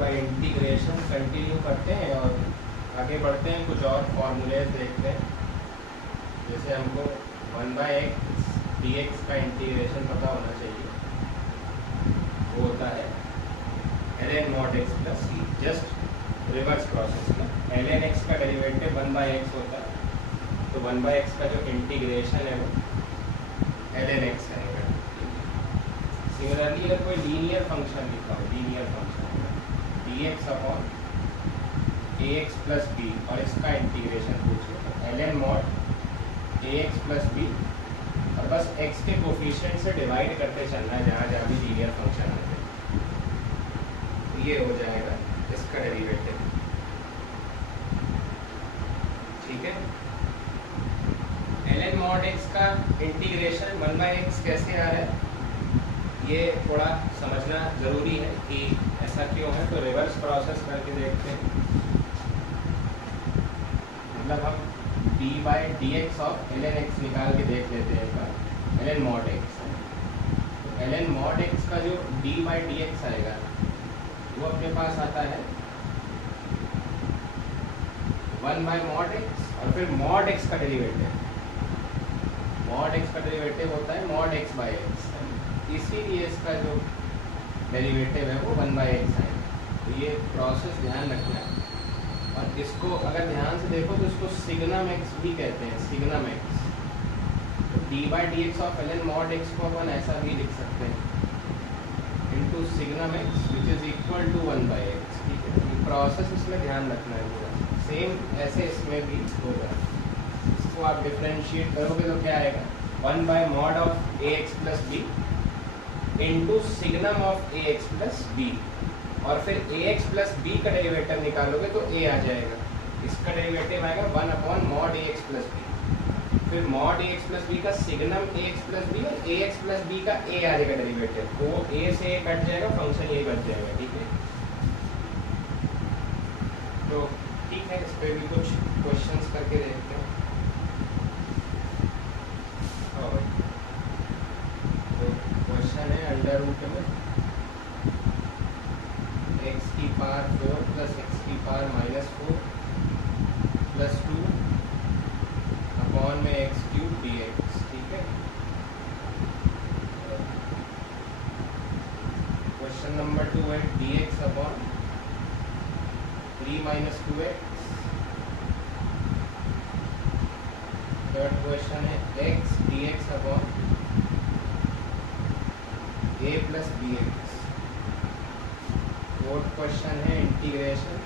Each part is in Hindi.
बाय इंटीग्रेशन कंटिन्यू करते हैं और आगे बढ़ते हैं, कुछ और फॉर्मूले देखते हैं। जैसे हमको 1/x dx का इंटीग्रेशन पता होना चाहिए, वो होता है ln mod x plus c। Just reverse process में ln x का डेरिवेटिव 1/x होता है, तो 1/x का जो इंटीग्रेशन है वो ln x रहेगा। सिमिलरली अगर कोई लीनियर फंक्शन लिखा हो, linear function dx upon ax plus b और इसका इंटीग्रेशन पूछे तो ln mod ax plus b और बस x के कोफिशिएंट से डिवाइड करते चलना है जहाँ जहाँ भी लीनियर फंक्शन आते हैं, तो ये हो जाएगा इसका डेरिवेटिव। ठीक है, ln mod x का इंटीग्रेशन 1/x कैसे आ रहा है ये थोड़ा समझना ज़रूरी है कि ऐसा क्यों है। तो रिवर्स प्रोसेस करके देखते हैं, मतलब हम d/dx ऑफ ln x निकाल के देख लेते हैं एक बार। ln mod x, तो ln mod x का जो d/dx आएगा वो अपने पास आता है 1/mod x और फिर mod x का डेरिवेटिव। mod x का डेरिवेटिव होता है mod x/x, इसीलिए इसका जो डेरिवेटिव है वो 1/x है। तो ये प्रोसेस ध्यान रखना है। और इसको अगर ध्यान से देखो तो इसको सिग्नम x भी कहते हैं, सिग्नम x। तो d/dx of ln mod x को अपन ऐसा भी लिख सकते हैं into signum x which is equal to 1/x। ठीक है, तो प्रोसेस इसमें ध्यान रखना है पूरा। सेम ऐसे इसमें भी होगा। इसको आप डिफ्रेंशिएट करोगे तो क्या आएगा 1/mod of ax plus b into signum of ax plus b और फिर ax प्लस b का डेरिवेटिव निकालोगे तो a आ जाएगा। इसका डेरिवेटिव आएगा 1/mod ax प्लस b, फिर mod ax प्लस b का सिग्नम ax प्लस b और ax प्लस b का a आ जाएगा डेरिवेटिव। तो वो a से a कट जाएगा, फंक्शन ये बच जाएगा। ठीक है, तो ठीक है, इस पर भी कुछ क्वेश्चंस करके देखते हैं। क्वेश्चन है अंडर रूट में x की पावर 4 प्लस x की पावर -4 प्लस 2 अपॉन में x क्यूब dx। ठीक है, क्वेश्चन नंबर 2 है dx upon 3 - 2x। Third question है x dx upon a plus bx। Fourth question है integration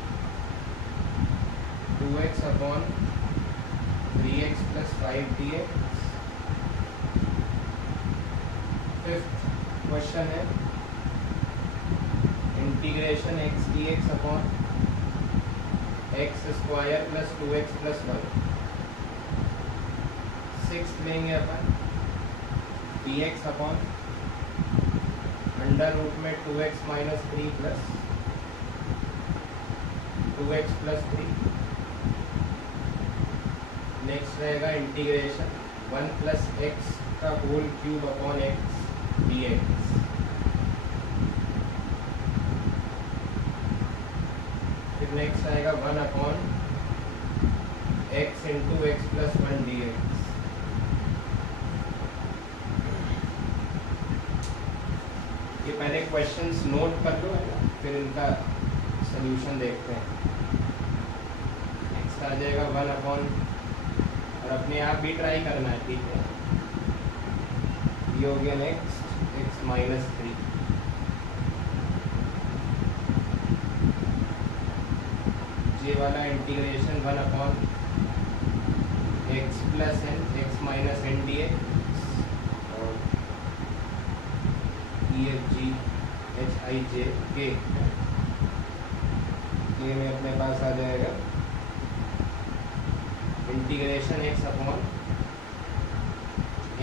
2x upon 3x plus 5 dx। Fifth question है integration x dx upon x square plus 2x plus 1। Sixth लेंगे अपन dx अपॉन अंडर रूट में 2x - 3 plus 2x plus 3। Next रहेगा इंटीग्रेशन 1 प्लस x का whole cube upon x dx। फिर नेक्स्ट आएगा 1 upon x into x plus 1 dx। ये पहले क्वेश्चंस नोट कर लो, फिर इनका सल्यूशन देखते हैं। नेक्स्ट आ जाएगा 1 अपॉन, और अपने आप भी ट्राई करना है। ठीक है, ये हो गया नेक्स्ट x माइनस 3। ये वाला integration 1 upon x plus n x minus n dx और EFG HIJ K में अपने पास आ जाएगा integration x upon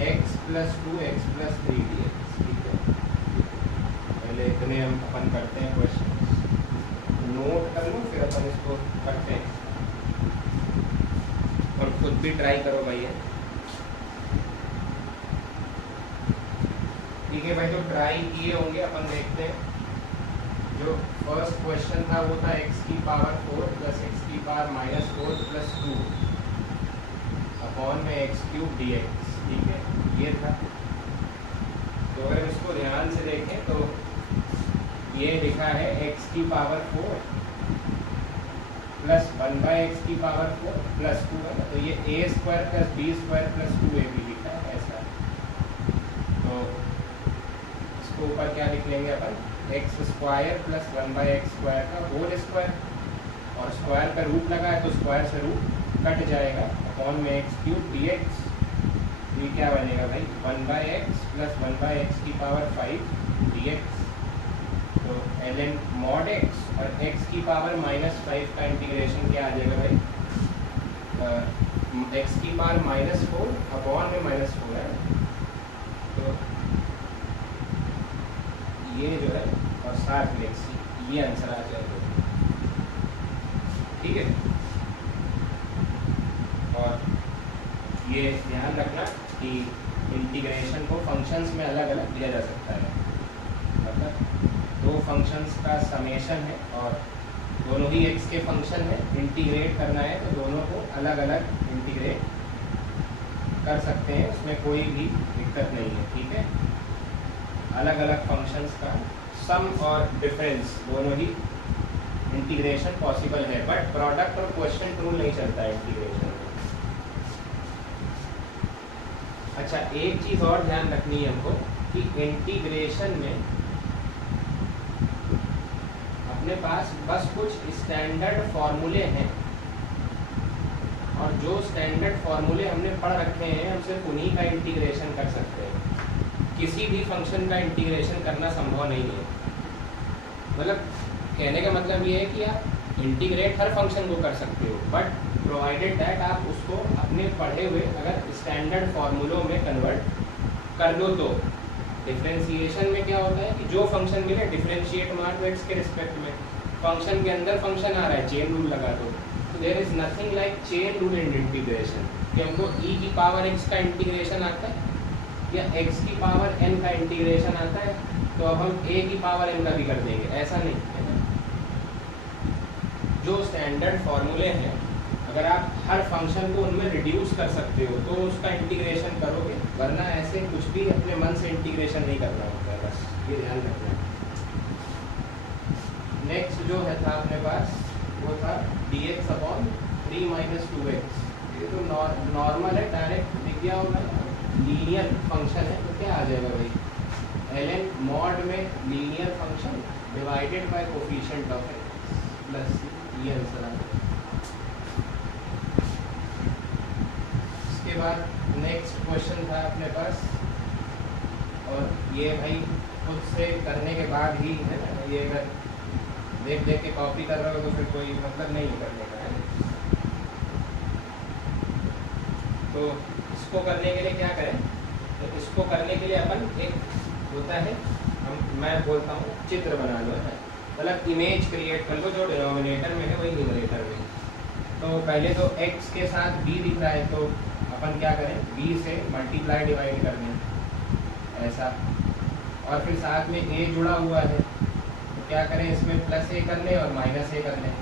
x plus 2 x plus 3 dx। ठीक है, पहले इतने हम अपन करते हैं क्वेश्चन, नोट कर लो फिर अपन इसको करते हैं और खुद भी ट्राई करो भैया। ठीक है भाई, जो ट्राई किए होंगे अपन देखते हैं जो फर्स्ट क्वेश्चन था वो था x की पावर 4 प्लस x की पावर माइनस 4 प्लस 2 अपॉन में x क्यूब dx, ठीक है, ये था। तो अगर इसको ध्यान से देखें तो ये लिखा है x की पावर 4 प्लस 1/x की पावर 4 प्लस 2 है ना, तो ये a square plus b square plus 2ab लिखा है ऐसा। तो इसको ऊपर क्या लिख लेंगे अपन, x square plus 1/x square का होल स्क्वायर, और स्क्वायर का रूट लगा है तो स्क्वायर से रूट कट जाएगा, अपॉन में x क्यूब dx। ये क्या बनेगा भाई, 1/x प्लस 1/x की पावर 5 dx। तो ln mod x और x की पावर -5 का इंटीग्रेशन क्या आ जाएगा भाई, x की पावर -4 अपॉन में -4 है, तो ये जो है और साथ में x, ये आंसर आ जाएगा, ठीक है। और ये ध्यान रखना कि इंटीग्रेशन को फंक्शंस में अलग अलग दिया जा सकता है, मतलब दो फंक्शंस का समेशन है और दोनों ही x के फंक्शन है, इंटीग्रेट करना है तो दोनों को अलग अलग इंटीग्रेट कर सकते हैं, उसमें कोई भी दिक्कत नहीं है, ठीक है। अलग अलग फंक्शंस का सम और डिफरेंस दोनों ही इंटीग्रेशन पॉसिबल है, बट प्रोडक्ट और क्वोशिएंट रूल नहीं चलता है इंटीग्रेशन में। अच्छा, एक चीज़ और ध्यान रखनी है हमको कि इंटीग्रेशन में अपने पास बस कुछ स्टैंडर्ड फॉर्मूले हैं, और जो स्टैंडर्ड फॉर्मूले हमने पढ़ रखे हैं हम सिर्फ उन्हीं का इंटीग्रेशन कर सकते हैं, किसी भी फंक्शन का इंटीग्रेशन करना संभव नहीं है। मतलब कहने का मतलब ये है कि आप इंटीग्रेट हर फंक्शन को कर सकते हो, बट प्रोवाइडेड दैट आप उसको अपने पढ़े हुए अगर स्टैंडर्ड फॉर्मूलों में कन्वर्ट कर लो। तो डिफरेंशिएशन में क्या होता है कि जो फंक्शन मिले डिफरेंशिएट मार दो एक्स के रिस्पेक्ट में, फंक्शन के अंदर फंक्शन आ रहा है चेन रूल लगा दो। तो there is nothing like chain rule in integration कि हमको e की पावर x का इंटीग्रेशन आता है या x की पावर n का इंटीग्रेशन आता है तो अब हम a की पावर n का भी कर देंगे, ऐसा नहीं है ना। जो स्टैंडर्ड फॉर्मूले हैं अगर आप हर फंक्शन को उनमें रिड्यूस कर सकते हो तो उसका इंटीग्रेशन करोगे, वरना ऐसे कुछ भी अपने मन से इंटीग्रेशन नहीं करना होता है, बस ये ध्यान रखना। नेक्स्ट जो है था अपने पास वो था dx अपॉन 3 माइनस 2x। ये तो नॉर्मल है, डायरेक्ट दिख गया होगा, लीनियर फंक्शन है, तो क्या आ जाएगा भाई, ln मॉड में linear function divided by coefficient of x plus ये आंसर आ जाएगा। इसके बाद नेक्स्ट क्वेश्चन था अपने पास, और ये भाई खुद से करने के बाद ही है ना, ये अगर देख देख के कॉपी कर रहे हो तो फिर कोई मतलब नहीं करने का है। तो इसको करने के लिए क्या करें, तो इसको करने के लिए अपन एक होता है, मैं बोलता हूँ चित्र बना लो, है मतलब इमेज क्रिएट कर लो, जो डिनोमिनेटर में है वही न्यूमरेटर में। तो पहले तो x के साथ b दिख रहा है तो अपन क्या करें, b से मल्टीप्लाई डिवाइड कर दें ऐसा, और फिर साथ में a जुड़ा हुआ है तो क्या करें, इसमें प्लस a कर लें और माइनस a कर लें,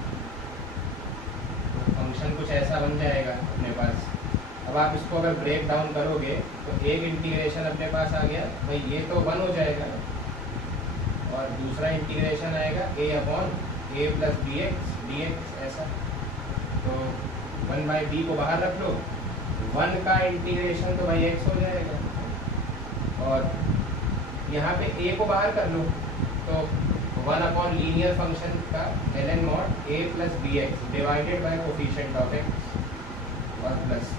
तो फंक्शन कुछ ऐसा बन जाएगा अपने पास। अब आप इसको अगर ब्रेक डाउन करोगे तो एक इंटीग्रेशन अपने पास आ गया भाई, ये तो 1 हो जाएगा, और दूसरा इंटीग्रेशन आएगा a upon a plus dx ऐसा। तो 1/b को बाहर रख लो, 1 का इंटीग्रेशन तो भाई x हो जाएगा, और यहाँ पे a को बाहर कर लो तो 1 अपॉन लीनियर फंक्शन का ln mod a plus dx divided by coefficient of x और प्लस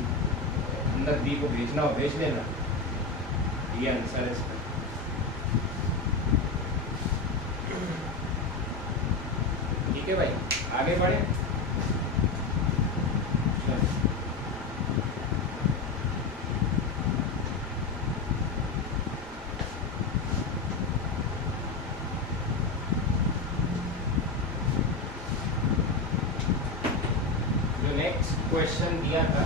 अंदर b को भेजना हो भेज देना, ये आंसर है इसका। ठीक है भाई, आगे बढ़े। जो नेक्स्ट क्वेश्चन दिया था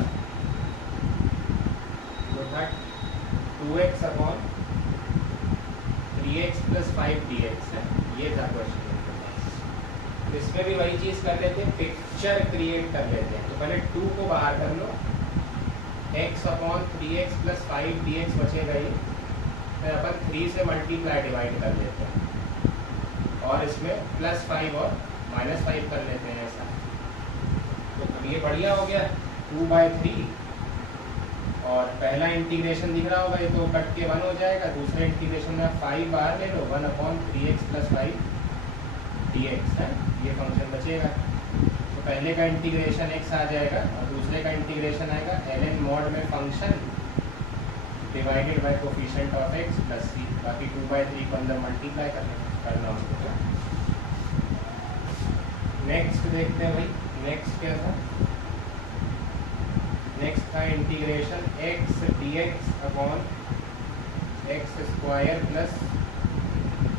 वो था 2x upon 3x plus 5 dx है, ये था क्वेश्चन। इसमें भी वही चीज़ कर लेते हैं, पिक्चर क्रिएट कर लेते हैं। तो पहले 2 को बाहर कर लो, x/3x + 5 dx बचेगा ही, फिर अपन 3 से मल्टीप्लाई डिवाइड कर लेते हैं और इसमें +5 और -5 कर लेते हैं ऐसा। तो ये बढ़िया हो गया 2/3, और पहला इंटीग्रेशन दिख रहा होगा, ये तो कट के 1 हो जाएगा। दूसरे इंटीग्रेशन में 5 बाहर ले लो, 1/3x + 5 dx है, ये फंक्शन बचेगा। तो पहले का इंटीग्रेशन x आ जाएगा और दूसरे का इंटीग्रेशन आएगा ln mod में function divided by coefficient of x + c। बाकी 2/3 को अंदर मल्टीप्लाई करना होगा। नेक्स्ट देखते हैं भाई, नेक्स्ट क्या था? नेक्स्ट था integration x dx upon x² +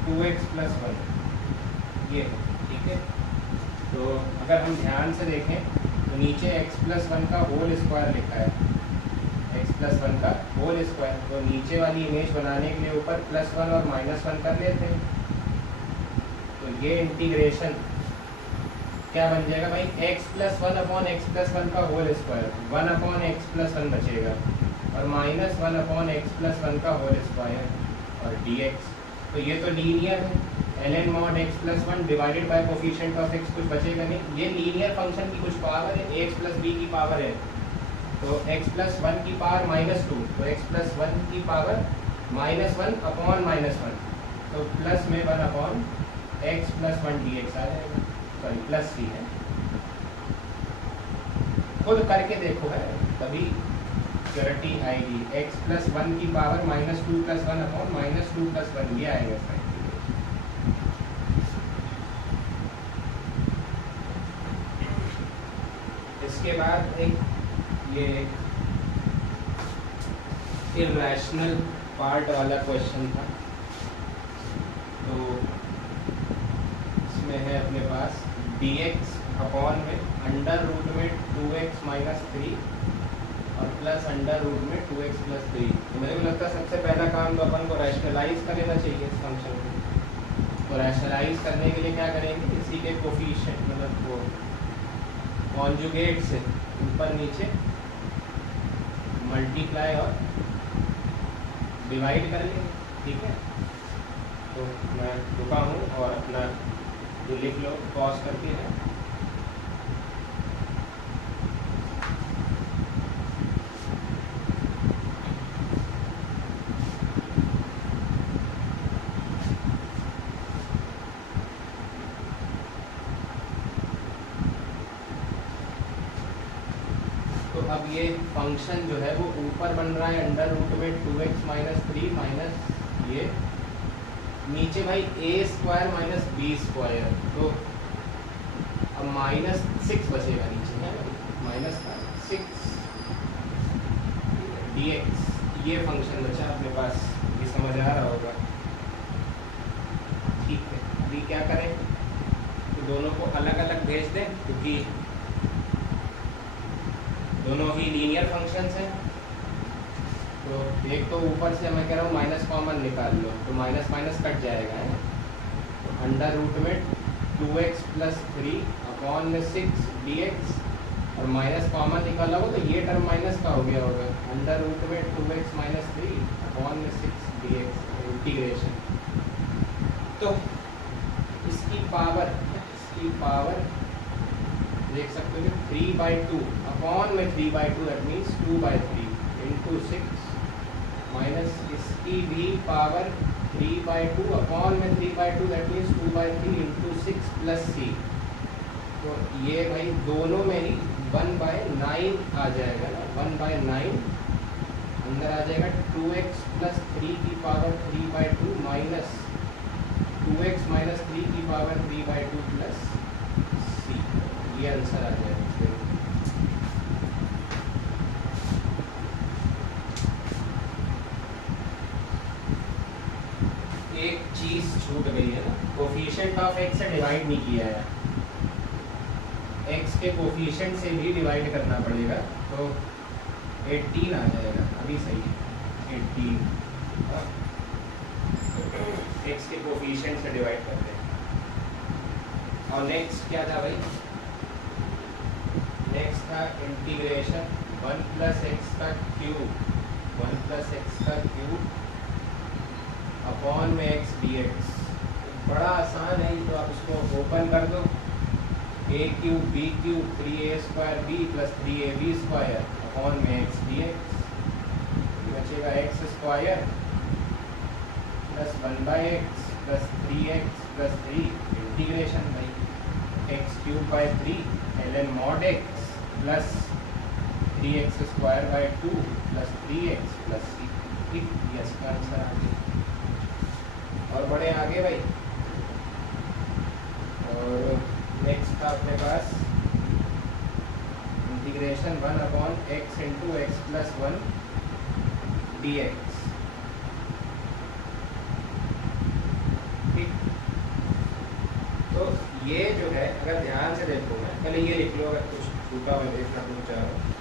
2x + 1, ये ठीक है। तो अगर हम ध्यान से देखें तो नीचे x + 1 का होल स्क्वायर लिखा है, x + 1 का होल स्क्वायर। तो नीचे वाली इमेज बनाने के लिए ऊपर +1 और -1 कर लेते हैं। तो ये इंटीग्रेशन क्या बन जाएगा भाई? x + 1 अपॉन x + 1 का होल स्क्वायर, 1/x + 1 बचेगा, और -1/x + 1 का होल स्क्वायर और dx। तो ये तो लीनियर है, ln mod x + 1 divided by coefficient of x, कुछ बचेगा नहीं। ये लीनियर फंक्शन की कुछ पावर है, x + b की पावर है। तो x + 1 की पावर -2, तो x + 1 की पावर -1/-1, तो प्लस में 1/x + 1 dx आ जाएगा, सॉरी +c है। खुद करके देखो है, तभी श्योरिटी आएगी। x + 1 की पावर -2 + 1/-2 + 1, ये आएगा इसका। इसके बाद एक ये इर्रेशनल पार्ट वाला क्वेश्चन था। तो इसमें है अपने पास dx अपॉन में √में 2x - 3 और प्लस √में 2x + 3। तो मुझे लगता है सबसे पहला काम तो अपन को रैशनलाइज कर लेना चाहिए इस फंक्शन को। तो रैशनलाइज करने के लिए क्या करेंगे, इसी के कोफिशिएंट मतलब वो कॉन्जुगेट से ऊपर नीचे मल्टीप्लाई और डिवाइड कर लेंगे, ठीक है। तो मैं रुका हूँ और अपना जो लिख लो पॉज करके है। तो अब ये फंक्शन जो है वो ऊपर बन रहा है √में 2x - 3 माइनस ये नीचे भाई a² - b²। तो अब -6 बचेगा नीचे है -6 dx, ये फंक्शन बचा अपने पास, ये समझ आ रहा होगा, ठीक है। अभी क्या करें, तो दोनों को अलग अलग भेज दें, क्योंकि दोनों ही लीनियर फंक्शंस हैं। तो एक तो ऊपर से मैं कह रहा हूँ माइनस कॉमन निकाल लो, तो माइनस माइनस कट जाएगा है। तो √में 2x + 3 अपॉन में 6 dx, और माइनस कॉमन निकाला हो तो ये टर्म माइनस का हो गया होगा, √में 2x - 3 अपॉन में 6 dx इंटीग्रेशन। तो इसकी पावर देख सकते हो कि 3/2 अपॉन में 3/2, दैट मीन्स 2/3 इंटू 6 माइनस इसकी भी पावर 3/2 अपॉन में 3/2, दैट मीन्स 2/3 इंटू 6 + c। तो ये भाई दोनों में ही 1/9 आ जाएगा ना, 1/9 अंदर आ जाएगा। 2x + 3 की पावर 3/2 माइनस 2x - 3 की पावर 3/2 + c, ये आंसर आ जाएगा। एक चीज छूट गई है ना, कोफिशिएंट ऑफ x से डिवाइड नहीं किया है, x के कोफिशिएंट से भी डिवाइड करना पड़ेगा। तो 18 आ जाएगा, अभी सही है 18, x के कोफिशिएंट से डिवाइड करते हैं। और नेक्स्ट क्या था भाई, नेक्स्ट था इंटीग्रेशन 1 प्लस एक्स का क्यूब अपॉन में एक्स डी एक्स। बड़ा आसान है, तो आप इसको ओपन कर दो, A cube B cube 3a² b plus 3ab² upon में एक्स डी एक्स, बचेगा X square plus 1/x plus 3x plus 3 integration भाई x³ 3 ln mod x plus 3x² 2 plus 3x plus c। यस का आंसर आ गया। और बड़े आगे भाई, और नेक्स्ट था अपने पास integration 1 upon x into X plus 1 dx। ठीक, तो ये जो है अगर ध्यान से देखो, मैं पहले ये लिख लो, अगर कुछ छूटा मैं देखना कुछ चाह रहा हूँ।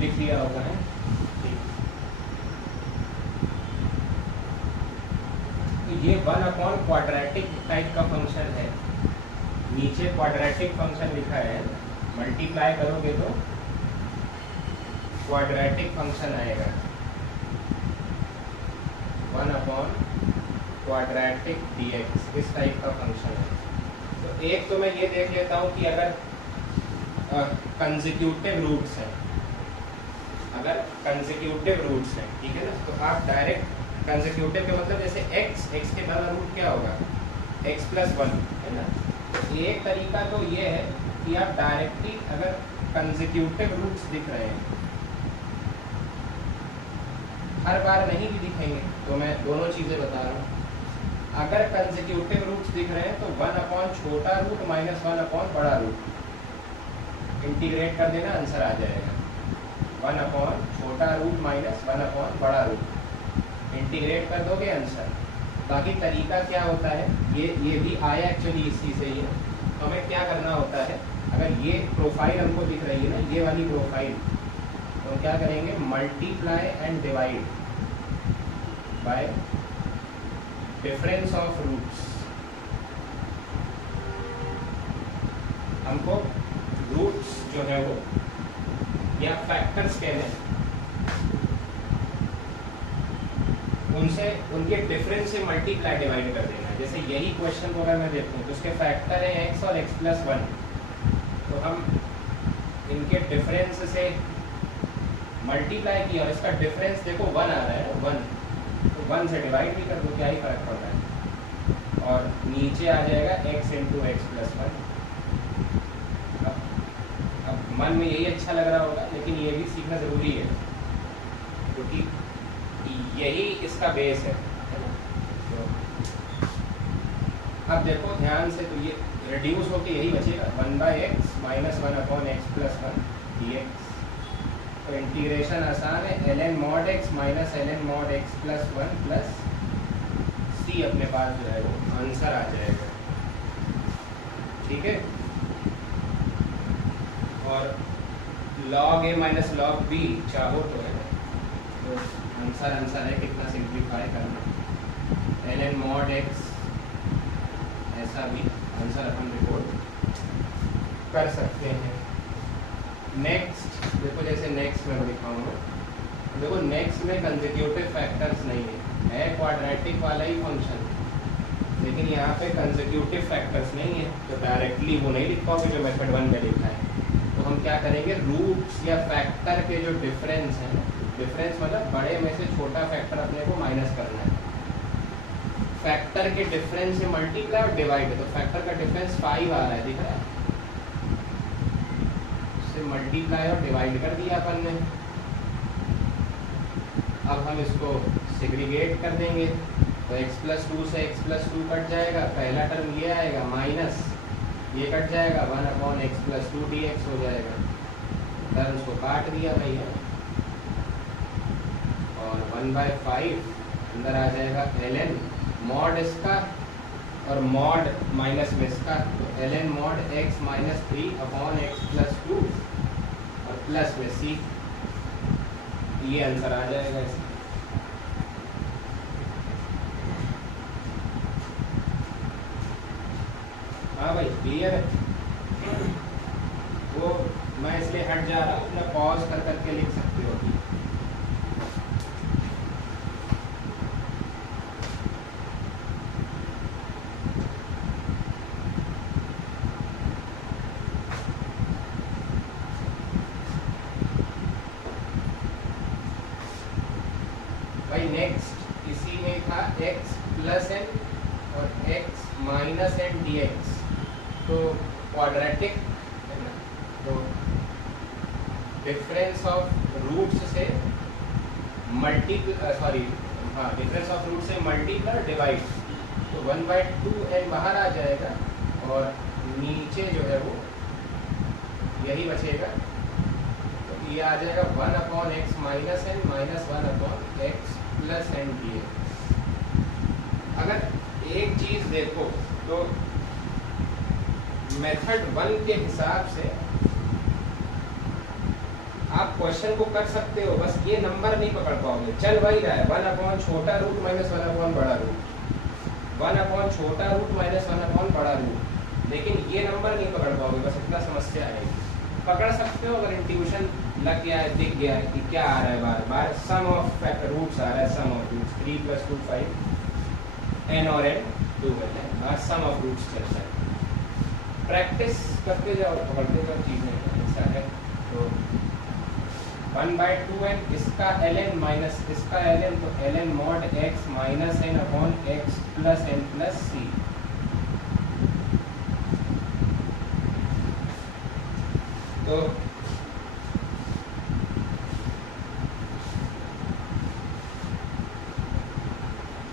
लिख लिया होगा है, तो ये 1 अपॉन क्वाड्रेटिक टाइप का फंक्शन है, नीचे क्वाड्रेटिक फंक्शन लिखा है, मल्टीप्लाई करोगे तो क्वाड्रेटिक फंक्शन आएगा 1 अपॉन क्वाड्रेटिक dx, इस टाइप का फंक्शन है। तो एक तो मैं ये देख लेता हूँ कि अगर कंसेक्यूटिव रूट्स हैं, अगर कंसेक्यूटिव रूट्स हैं, ठीक है ना, तो आप डायरेक्ट कंसेक्यूटिव के मतलब जैसे x के पहला रूट क्या होगा x प्लस 1 है ना। तो एक तरीका तो ये है कि आप डायरेक्टली अगर कंसेक्यूटिव रूट्स दिख रहे हैं, हर बार नहीं भी दिखेंगे, तो मैं दोनों चीज़ें बता रहा हूँ। अगर कंसेक्यूटिव रूट्स दिख रहे हैं तो 1 अपॉन छोटा रूट माइनस 1 अपॉन बड़ा रूट, इंटीग्रेट कर देना, आंसर आ जाएगा 1 अपॉन छोटा रूट माइनस 1 अपॉन बड़ा रूट, इंटीग्रेट कर दोगे आंसर। बाकी तरीका क्या होता है, ये भी आया एक्चुअली इसी से ही, तो हमें क्या करना होता है, अगर ये प्रोफाइल हमको दिख रही है ना, ये वाली प्रोफाइल, तो हम क्या करेंगे, multiply and divide by difference of roots. हमको रूट्स जो है वो या फैक्टर्स कह लें, उनसे उनके डिफरेंस से मल्टीप्लाई डिवाइड कर देना है। जैसे यही क्वेश्चन को अगर मैं देखूँ तो उसके फैक्टर है x और x प्लस 1, तो हम इनके डिफरेंस से मल्टीप्लाई किया और इसका डिफरेंस देखो 1 आ रहा है, 1, तो 1 से डिवाइड भी कर दो, क्या ही फर्क पड़ रहा है, और नीचे आ जाएगा x इंटू एक्स प्लस 1। अब मन में यही अच्छा लग रहा होगा, लेकिन ये भी सीखना ज़रूरी है, क्योंकि यही इसका बेस है ना। तो अब देखो ध्यान से, तो ये रिड्यूस होकर यही बचेगा 1/x minus 1 upon x plus 1 dx। तो इंटीग्रेशन आसान है, ln mod x minus ln mod x plus 1 plus c अपने पास जो है वो आंसर आ जाएगा। ठीक है, और log a minus log b चाहो तो है, तो आंसर है, कितना सिंप्लीफाई करना, ln mod x, ऐसा भी आंसर अपन रिपोर्ट कर सकते हैं। नेक्स्ट देखो, जैसे नेक्स्ट में दिखाऊंगा, देखो नेक्स्ट में कंसेक्यूटिव फैक्टर्स नहीं है क्वाड्रेटिक वाला ही फंक्शन, लेकिन यहाँ पे कंसेक्यूटिव फैक्टर्स नहीं है, तो डायरेक्टली वो नहीं लिख पाओगे जो मेथड 1 में लिखा है। तो हम क्या करेंगे, रूट्स या फैक्टर के जो डिफरेंस है, डिफरेंस मतलब बड़े में से छोटा फैक्टर अपने को माइनस करना है, फैक्टर के डिफरेंस से मल्टीप्लाई और डिवाइड, तो फैक्टर का डिफरेंस 5 आ रहा है, दिख रहा है, उससे मल्टीप्लाई और डिवाइड कर दिया अपन ने। अब हम इसको सेग्रीगेट कर देंगे, तो x प्लस 2 से x प्लस 2 कट जाएगा, पहला टर्म ये आएगा, माइनस ये कट जाएगा, 1 अपॉन एक्स प्लस 2 dx हो जाएगा, टर्म्स को काट दिया भैया, और 1/5 अंदर आ जाएगा ln मॉड इसका और मॉड माइनस में इसका, तो ln mod x minus 3 upon x plus 2 और प्लस में c। ये आंसर आ जाएगा इसका। हाँ भाई क्लियर है। वो मैं इसलिए हट जा रहा हूँ, अपना पॉज कर करके लिख सकते हो। भाई नेक्स्ट इसी में था x प्लस एन और x minus n d x, तो क्वाड्रेटिक है ना, तो डिफरेंस ऑफ रूट्स से डिफरेंस ऑफ रूट से मल्टीप्लाई डिवाइड, तो 1/2n बाहर आ जाएगा और नीचे जो है वो यही बचेगा, तो ये आ जाएगा 1/x minus n minus 1/x plus n d x. अगर एक चीज देखो तो मेथड 1 के हिसाब से आप क्वेश्चन को कर सकते हो, बस ये नंबर नहीं पकड़ पाओगे। चल वही रहा है 1 छोटा रूट माइनस 1 बड़ा रूट, 1 छोटा रूट माइनस 1 बड़ा रूट, लेकिन ये नंबर नहीं पकड़ पाओगे, बस इतना समस्या है। पकड़ सकते हो अगर इंट्यूशन लग गया है, दिख गया है कि क्या आ रहा है, बार बार सम ऑफ रूट्स आ रहा है, सम ऑफ रूट्स 3 + 2 5 n और n 2 है, सम ऑफ रूट्स चलता है। प्रैक्टिस करते जाओ, पकड़ते जाओ चीज़ें, ऐसा है। तो 1/2n इसका ln माइनस इसका ln, तो ln mod x minus n upon x plus n plus c। तो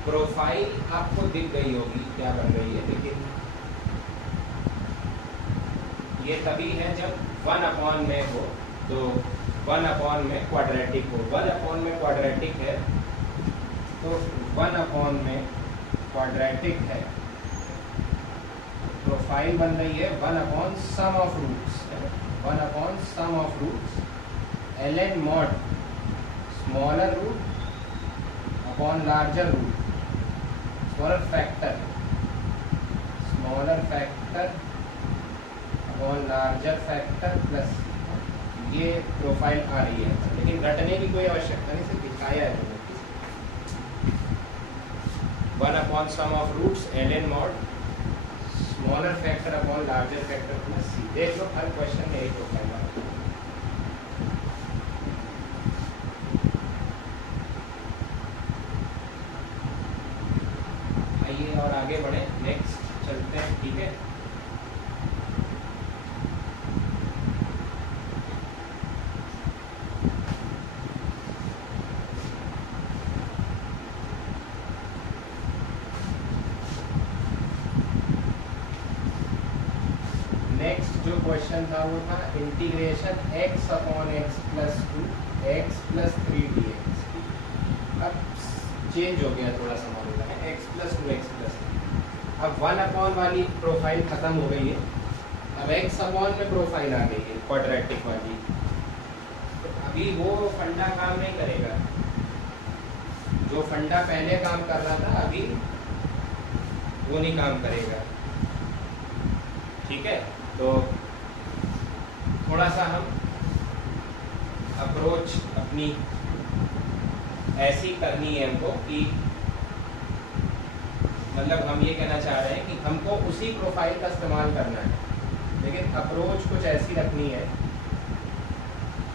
प्रोफाइल आपको दिख गई होगी क्या बन रही है, लेकिन ये तभी है जब 1 में हो, तो 1 में क्वाड्रेटिक हो। 1 में क्वाड्रेटिक है, तो 1 में क्वाड्रेटिक है, प्रोफाइल बन रही है 1 sum of roots, 1 sum of roots ln mod smaller root upon larger root, smaller factor upon larger factor plus, ये प्रोफाइल आ रही है, लेकिन रटने की कोई आवश्यकता नहीं, सिर्फ दिखाया है। 1 sum of roots ln mod smaller factor upon larger factor plus c। देख लो हर क्वेश्चन में यही प्रोफाइल आ रहा है। आइए और आगे बढ़े, नेक्स्ट चलते हैं, ठीक है। जो क्वेश्चन था वो था integration x upon x plus 2 x plus 3 dx। अब चेंज हो गया थोड़ा सा मामला है, x प्लस 2 x प्लस 3। अब 1 वाली प्रोफाइल खत्म हो गई है, अब x अपॉन में प्रोफाइल आ गई है क्वाड्रेटिक वाली, तो अभी वो फंडा काम नहीं करेगा, जो फंडा पहले काम कर रहा था अभी वो नहीं काम करेगा, ठीक है। तो थोड़ा सा हम अप्रोच अपनी ऐसी करनी है हमको कि मतलब हम ये कहना चाह रहे हैं कि हमको उसी प्रोफाइल का इस्तेमाल करना है, लेकिन अप्रोच कुछ ऐसी रखनी है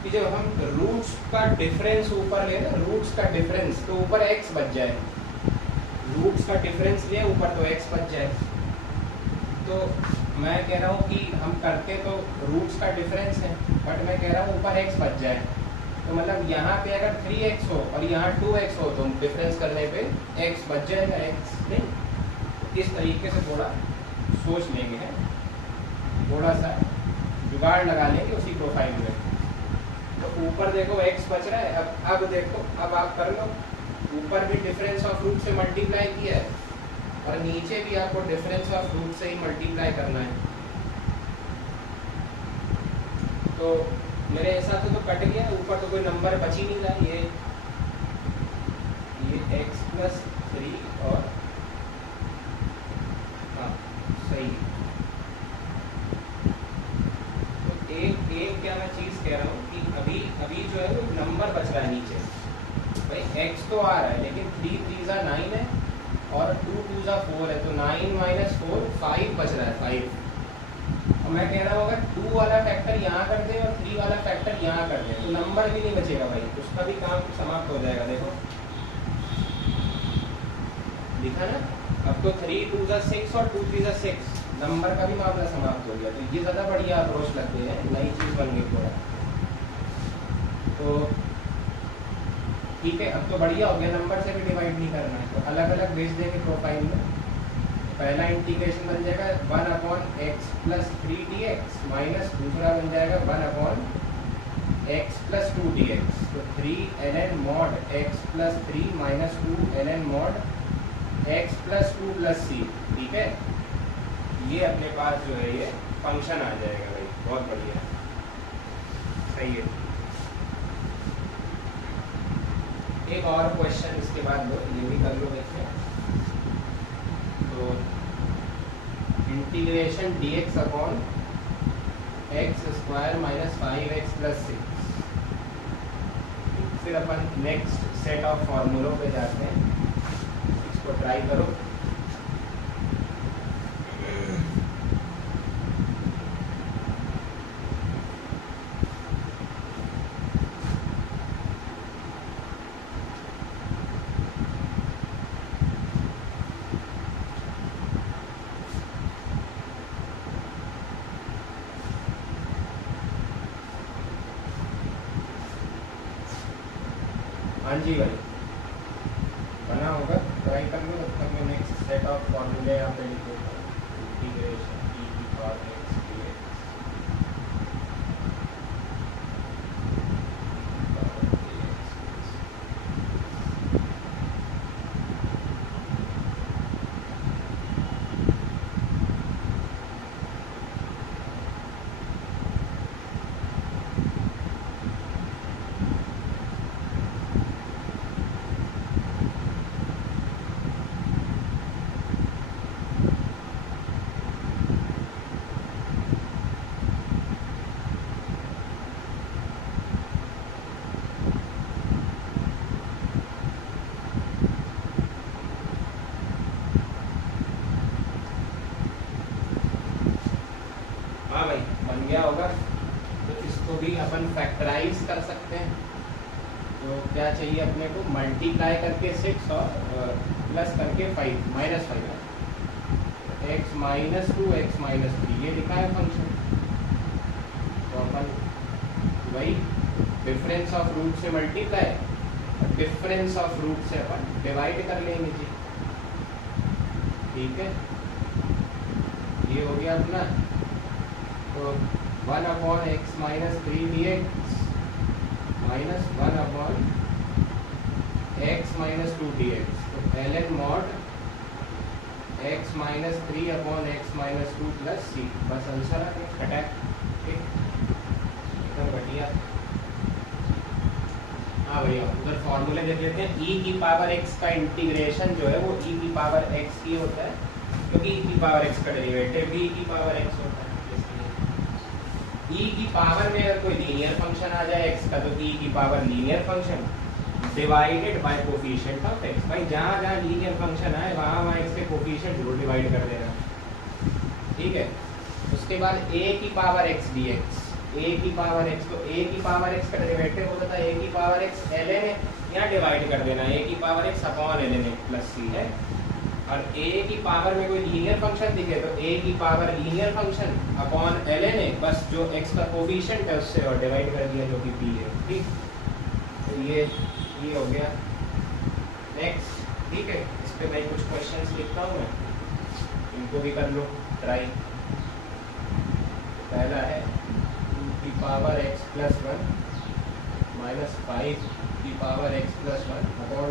कि जब हम रूट्स का डिफरेंस ऊपर ले ना, रूट्स का डिफरेंस तो ऊपर x बच जाए, रूट्स का डिफरेंस ले ऊपर तो x बच जाए। तो मैं कह रहा हूँ कि हम करते तो रूट्स का डिफरेंस है, बट मैं कह रहा हूँ ऊपर x बच जाए, तो मतलब यहाँ पे अगर 3x हो और यहाँ 2x हो तो डिफरेंस करने पे x बच जाएगा, x नहीं। इस तरीके से थोड़ा सोच लेंगे, है थोड़ा सा जुगाड़ लगा लेंगे उसी प्रोफाइल में। तो ऊपर देखो x बच रहा है, अब देखो, अब आप कर लो, ऊपर भी डिफरेंस ऑफ रूट से मल्टीप्लाई किया है और नीचे भी आपको डिफरेंस ऑफ रूट से ही मल्टीप्लाई करना है। तो मेरे हिसाब से तो कट गया, ऊपर तो कोई नंबर बच ही नहीं रहा। ये x+3 और हाँ सही। तो एक एक क्या मैं चीज़ कह रहा हूँ कि अभी अभी जो है वो नंबर बच रहा है नीचे। भाई x तो आ रहा है लेकिन 3 3 ज़ा 9 है और 2 2 ज़ा 4 है, तो 9 - 4 5 बच रहा है, 5। और मैं कह रहा हूँ अगर 2 वाला फैक्टर यहाँ कर दें और 3 वाला फैक्टर यहाँ कर दें तो नंबर भी नहीं बचेगा भाई, उसका भी काम समाप्त हो जाएगा। देखो दिखा ना, अब तो 3 2 ज़ा 6 और 2 3 ज़ा 6, नंबर का भी मामला समाप्त हो गया। तो ये ज़्यादा बढ़िया अप्रोच लगते हैं, नई चीज़ बन गई थोड़ा। तो ठीक है, अब तो बढ़िया हो गया, नंबर से भी डिवाइड नहीं करना है, तो अलग अलग भेज देंगे प्रोफाइल में। पहला इंटीग्रेशन बन जाएगा 1/x+3 dx माइनस दूसरा बन जाएगा 1/x+2 dx। तो 3 ln mod x+3 minus 2 ln mod x+2 + c। ठीक है, ये अपने पास जो है ये फंक्शन आ जाएगा भाई, बहुत बढ़िया, सही है। एक और क्वेश्चन इसके बाद लो, ये भी कर लो देखते हैं। तो integration dx upon x² - 5x + 6। फिर अपन नेक्स्ट सेट ऑफ फॉर्मूलों पे जाते हैं, इसको ट्राई करो। हाँ जी भाई, बना होगा, ट्राई कर लो। तब तक मैं नेक्स्ट सेट ऑफ फॉर्मूले यहाँ पे लिख देता हूँ। इंटीग्रेशन e⁴x dx होगा। तो इसको भी अपन फैक्टराइज कर सकते हैं। तो क्या चाहिए अपने को, मल्टीप्लाई करके 6 और प्लस करके 5 -5 x - 2 x - 3 ये लिखा है फंक्शन। तो अपन वही डिफरेंस ऑफ रूट से मल्टीप्लाई और डिफरेंस ऑफ रूट से अपन डिवाइड कर लेंगे जी। ठीक है, ये हो गया अपना। तो 1/x - 3 dx minus 1/x - 2 dx। तो ln mod x - 3/x - 2 + c, बस आंसर आ गया अटैक। एकदम बढ़िया। हाँ भैया, उधर फॉर्मूले देख लेते हैं। e⁴x का इंटीग्रेशन जो है वो e⁴x ही होता है, क्योंकि e⁴x का डेरिवेटिव भी e⁴x होता है। e की पावर में अगर कोई लीनियर फंक्शन आ जाए x का, तो e की power linear function divided by coefficient of x। भाई जहाँ जहाँ लीनियर फंक्शन आए वहाँ वहाँ x के कोफिशिएंट जरूर डिवाइड कर देना। ठीक है, उसके बाद a की पावर x dx, a की पावर x, तो a की पावर x का डेरिवेटिव होता था a की पावर x ln, यहाँ डिवाइड कर देना a की power x upon ln + c है। और a की पावर में कोई लीनियर फंक्शन दिखे तो a की power linear function upon ln, बस जो x का कोफिशिएंट है उससे और डिवाइड कर दिया, जो कि p है। ठीक, तो ये हो गया। नेक्स्ट, ठीक है, इस पे मैं कुछ क्वेश्चंस लिखता हूँ मैं, इनको भी कर लो ट्राई। पहला है 2 की पावर x + 1 माइनस 5 की पावर x + 1 अपॉन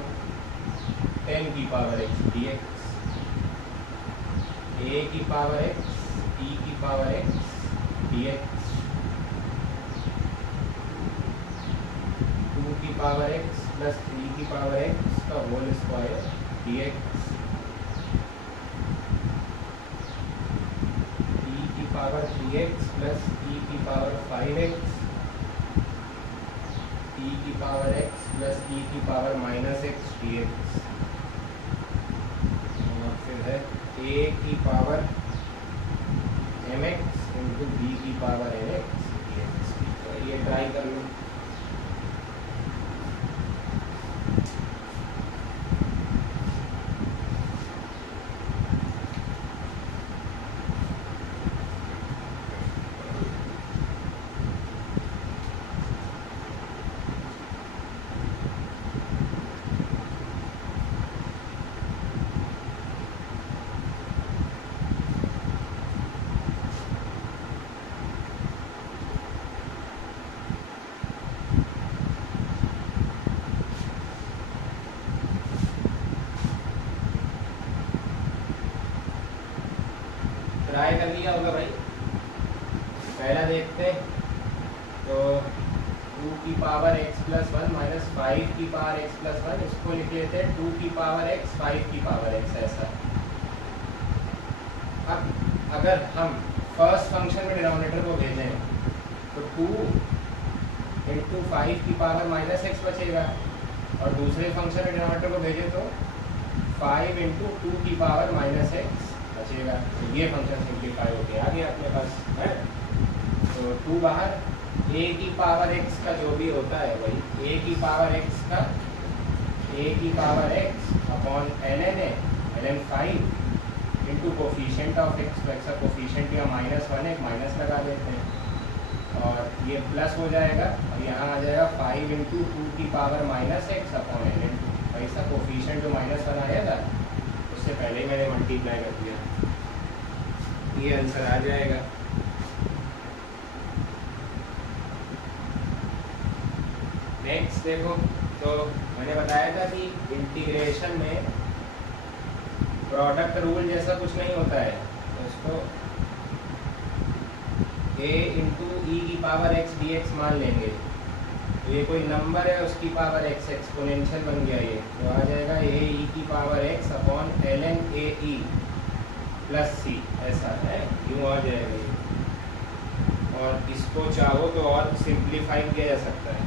10 की पावर x dx। a की पावर x, e की power x dx। Power x plus 3 की पावर एक्स का होल स्क्वायर डी एक्स, ई की पावर 3x प्लस ई की पावर 5x, ई की पावर x प्लस ई की पावर -x dx, और फिर है a की पावर mx इंटू b की पावर nx dx। तो ये ट्राई कर लो। ट्राई कर लिया होगा भाई। पहला देखते तो 2 की पावर x प्लस 1 माइनस 5 की पावर x प्लस 1, इसको लिख लेते हैं 2 की पावर x 5 की पावर x ऐसा। अब अगर हम फर्स्ट फंक्शन में डिनोमिनेटर को भेजें तो 2 इंटू 5 की पावर -x बचेगा, और दूसरे फंक्शन में डिनोमिनेटर को भेजें तो 5 इंटू 2 की पावर -x बचेगा। तो ये फंक्शन सिंप्लीफाई होके आ गया अपने पास है। तो 2 बाहर, a की पावर x का जो भी होता है वही a की पावर x का a की पावर x अपॉन ln है, ln 5 into coefficient of x, तो x का कोफिशिएंट या -1 है, माइनस लगा देते हैं और ये प्लस हो जाएगा, और यहाँ आ जाएगा 5 इंटू 2 की पावर -x अपॉन ln 2। ऐसा कोफिशिएंट जो -1 आया था उससे पहले ही मैंने मल्टीप्लाई कर दिया, ये आंसर आ जाएगा। नेक्स्ट देखो, तो मैंने बताया था कि इंटीग्रेशन में प्रोडक्ट रूल जैसा कुछ नहीं होता है, तो इसको a इंटू ई की पावर x dx मान लेंगे। तो ये कोई नंबर है, उसकी पावर x एक्सपोनेंशियल बन गया, ये तो आ जाएगा a e की power x upon ln a e plus C, ऐसा है, यूँ आ जाएगा ये। और इसको चाहो तो और सिंप्लीफाई किया जा सकता है।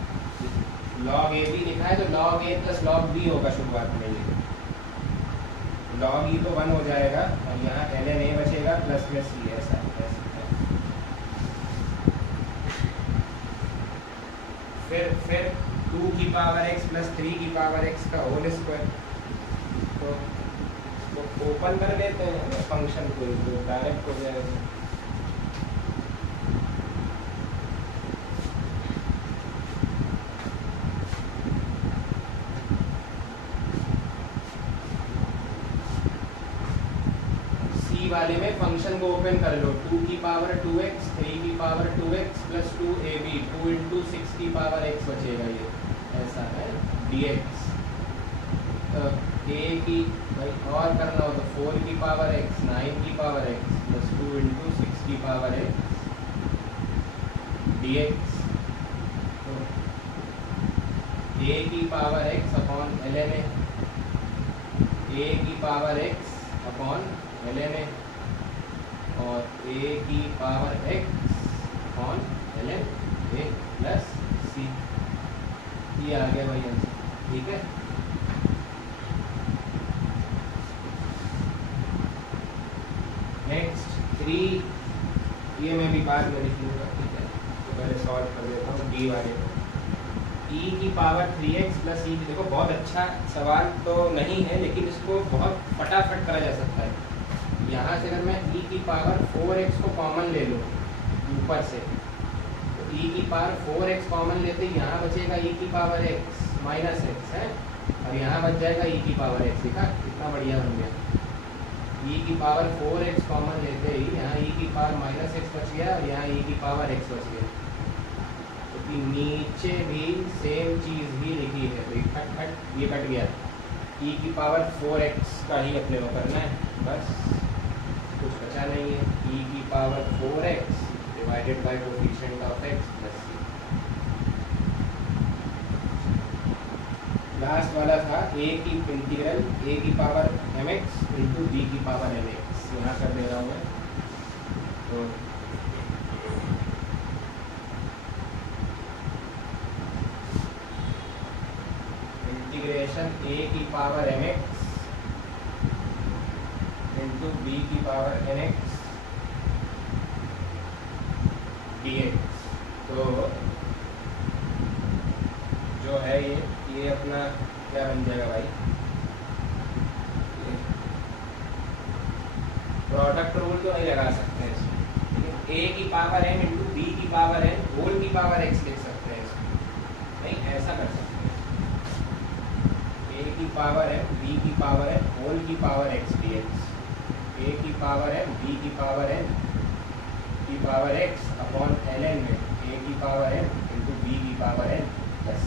लॉग ए भी लिखा है तो लॉग ए प्लस लॉग बी होगा शुरुआत में, ये लॉग ई तो 1 हो जाएगा, और यहाँ ln a बचेगा प्लस में सी, ऐसा है। फिर 2 की पावर x प्लस 3 की पावर x का होल स्क्वायर, तो ओपन कर लेते हैं फंक्शन को, जो डायरेक्ट हो जाएगा। सी वाले में फंक्शन को ओपन कर लो, 2 की पावर 2x 3 की power 2x plus 2ab 2 into 6 की पावर x बचेगा, ये ऐसा है dx। a की भाई और करना हो तो 4 की पावर x 9 की पावर x प्लस 2 इंटू 6 की पावर x dx। तो a की power x upon ln a, a की power x upon ln a, और a की power x upon ln a plus c, ये आ गया भाई आंसर। ठीक है, नेक्स्ट 3, ये मैं भी बाद में लिख लूँगा। ठीक है, तो पहले सॉल्व कर देता हूँ डी वाले को। ई की पावर 3x प्लस ई, देखो बहुत अच्छा सवाल तो नहीं है, लेकिन इसको बहुत फटाफट करा जा सकता है। यहाँ से अगर मैं ई की पावर 4x को कॉमन ले लूँ ऊपर से, तो ई की पावर 4x कॉमन लेते यहाँ बचेगा ई की पावर x माइनस एक्स है, और यहाँ बच जाएगा ई की पावर x। देखा कितना बढ़िया बन गया। ई की पावर 4x कॉमन लेते ही यहाँ ई की पावर -x बच गया, और यहाँ ई की पावर x बच गया। तो नीचे भी सेम चीज़ ही लिखी है, तो ये कट गया। ई की पावर 4x का ही अपने को करना है, बस कुछ बचा नहीं है। ई की power 4x divided by coefficient of x plus c. Last वाला था ए की इंटीग्रल ए की power M x into B की पावर एम एक्स, यहाँ कर दे रहा हूँ मैं। तो इंटीग्रेशन ए की power M x into B की power N X D x. तो जो है ये अपना क्या बन जाएगा भाई, प्रोडक्ट रूल तो नहीं लगा सकते हैं इसमें, ए की पावर एम इंटू बी की पावर एन होल की पावर एक्स लिख सकते हैं इसमें, नहीं ऐसा कर सकते हैं, ए की पावर एम बी की पावर एन होल की power x D x, a की पावर एम बी की पावर एन की power x upon l n में ए की पावर एम इंटू बी की पावर एन प्लस,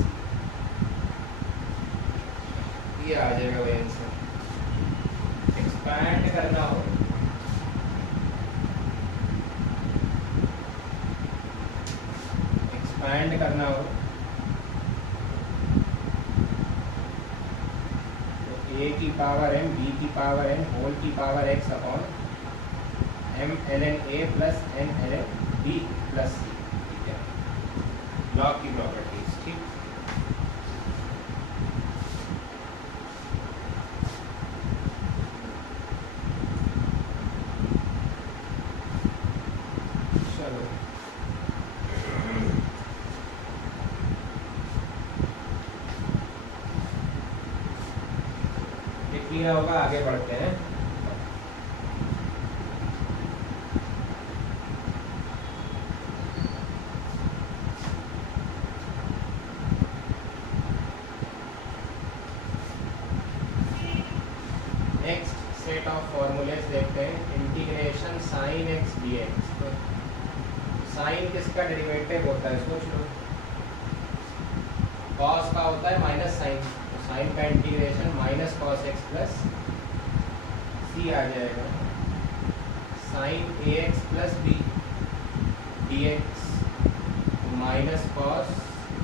ये आ जाएगा वही आंसर। एक्सपैंड करना हो तो ए की पावर एम बी की पावर एन होल की power x upon M L N A plus N L N B plus C, ठीक है, लॉग की प्रॉपर्टीज, ठीक। चलो क्लियर होगा, आगे बढ़ते हैं। नेक्स्ट सेट ऑफ फॉर्मूलेस देखते हैं, integration sine X D x. तो साइन किसका डेरिवेटिव होता है, सोच लो, कॉस का होता है माइनस साइन, तो साइन का integration minus cos X plus C आ जाएगा, sine A X plus B D X minus cos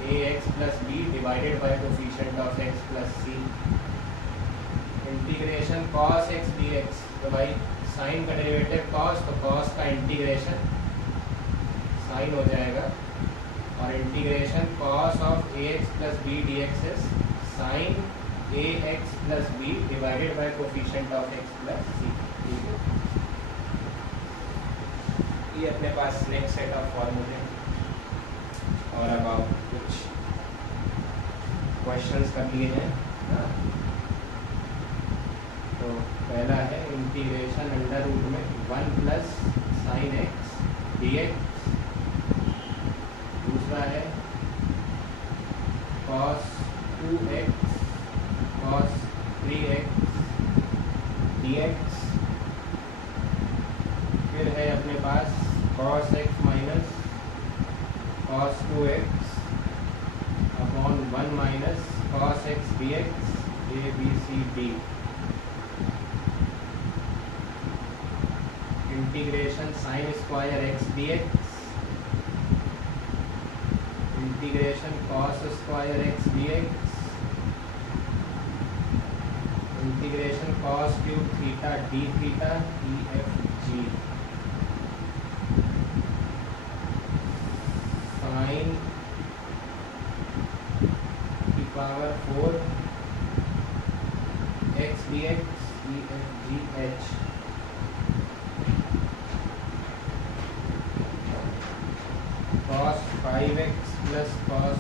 A X plus B divided by coefficient of X plus C, integration cos x D x. तो भाई साइन का डेरिवेटिव कॉस, तो कॉस का इंटीग्रेशन साइन हो जाएगा, और integration cos of A X plus B D X is sine A X plus B divided by coefficient of X plus C, ठीक है। ये अपने पास नेक्स्ट सेट ऑफ फॉर्मूले, और अब आप कुछ क्वेश्चंस कर लिए हैं ना। तो पहला है इंटीग्रेशन अंडर रूट में 1 plus sign X D x, दूसरा है cos 2x cos 3x D x, फिर है अपने पास cos x minus cos 2x upon 1 minus cos x D x A B C D, integration sine square X D X, integration cos square X D X, integration cos cube theta D theta E F G, sine की power 4 X D X E F G H, cos 5x plus cos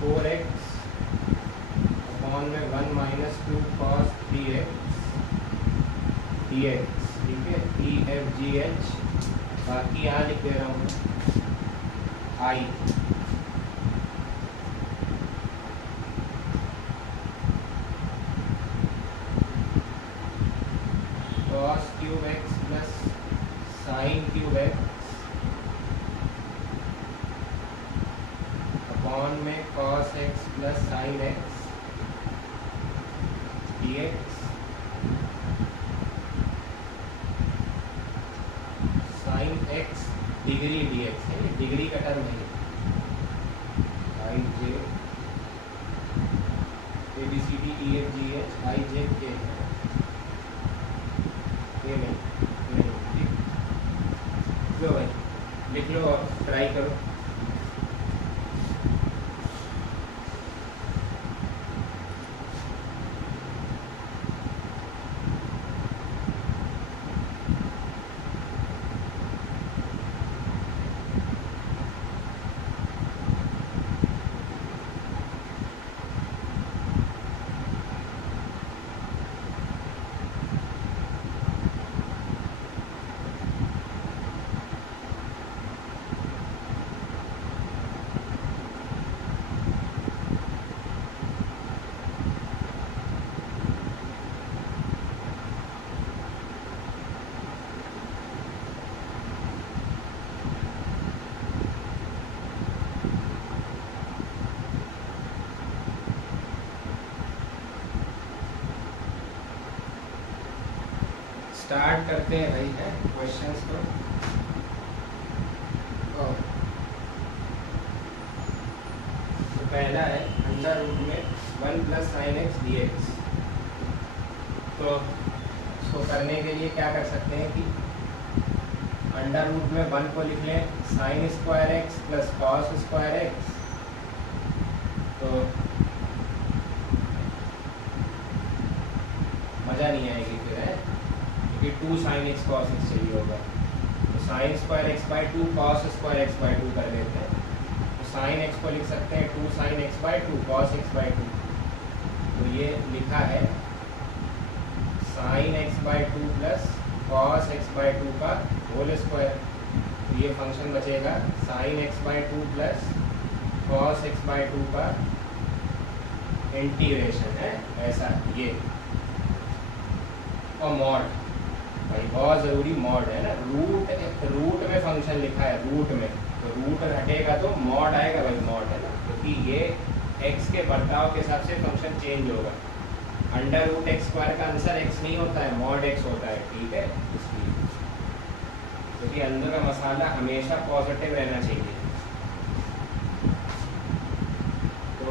4x upon में 1 माइनस 2 cos 3x dx, ठीक है, ई एफ जी एच। बाकी यहाँ लिख दे रहा हूँ I, cos cube x plus sine cube x upon में cos x plus sine x dx, sine x degree dx है, डिग्री का टर्म है, I J A B C D E F G H I J K है, ये नहीं ठीक। लो भाई लिख लो और ट्राई करो। स्टार्ट करते हैं भाई है क्वेश्चंस को। तो पहला है अंडर रूट में 1 plus sign X D x. तो इसको करने के लिए क्या कर सकते हैं कि अंडर रूट में 1 को लिख लें sign square x plus cos square x. तो मज़ा नहीं आएगी फिर है, क्योंकि 2 साइन एक्स कॉस एक्स चाहिए होगा। तो sign square x by 2 cos square x by 2 कर लेते हैं। तो साइन एक्स को लिख सकते हैं 2 sign x by 2 cos x by 2। तो ये लिखा है sign x by 2 plus cos x by 2 का होल स्क्वायर। तो ये फंक्शन बचेगा sign x by 2 plus cos x by 2 का इंटीग्रेशन है ऐसा ये। और मॉड भाई बहुत ज़रूरी मॉड है ना, रूट में फंक्शन लिखा है रूट में, तो रूट हटेगा तो मॉड आएगा भाई, मॉड है ना, क्योंकि ये एक्स के बर्ताव के हिसाब से फंक्शन चेंज होगा। अंडर रूट एक्स स्क्वायर का आंसर एक्स नहीं होता है, मॉड एक्स होता है, ठीक है। इसलिए क्योंकि अंदर का मसाला हमेशा पॉजिटिव रहना चाहिए। तो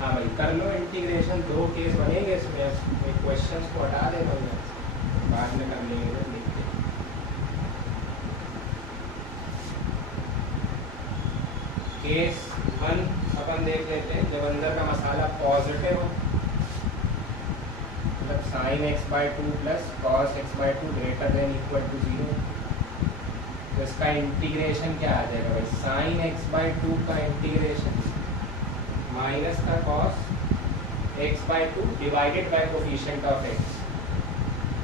हाँ भाई कर लो इंटीग्रेशन, 2 केस बनेंगे इसमें, क्वेश्चंस को हटा दे भाई, बाद में कर लेंगे तो लिख के। केस 1 अपन देख लेते हैं, जब अंदर का मसाला पॉजिटिव हो, मतलब sine x by 2 plus cos x by 2 greater than equal to 0। तो इसका इंटीग्रेशन क्या आ जाएगा भाई, साइन एक्स बाई 2 का इंटीग्रेशन माइनस का cos x by 2 divided by coefficient of x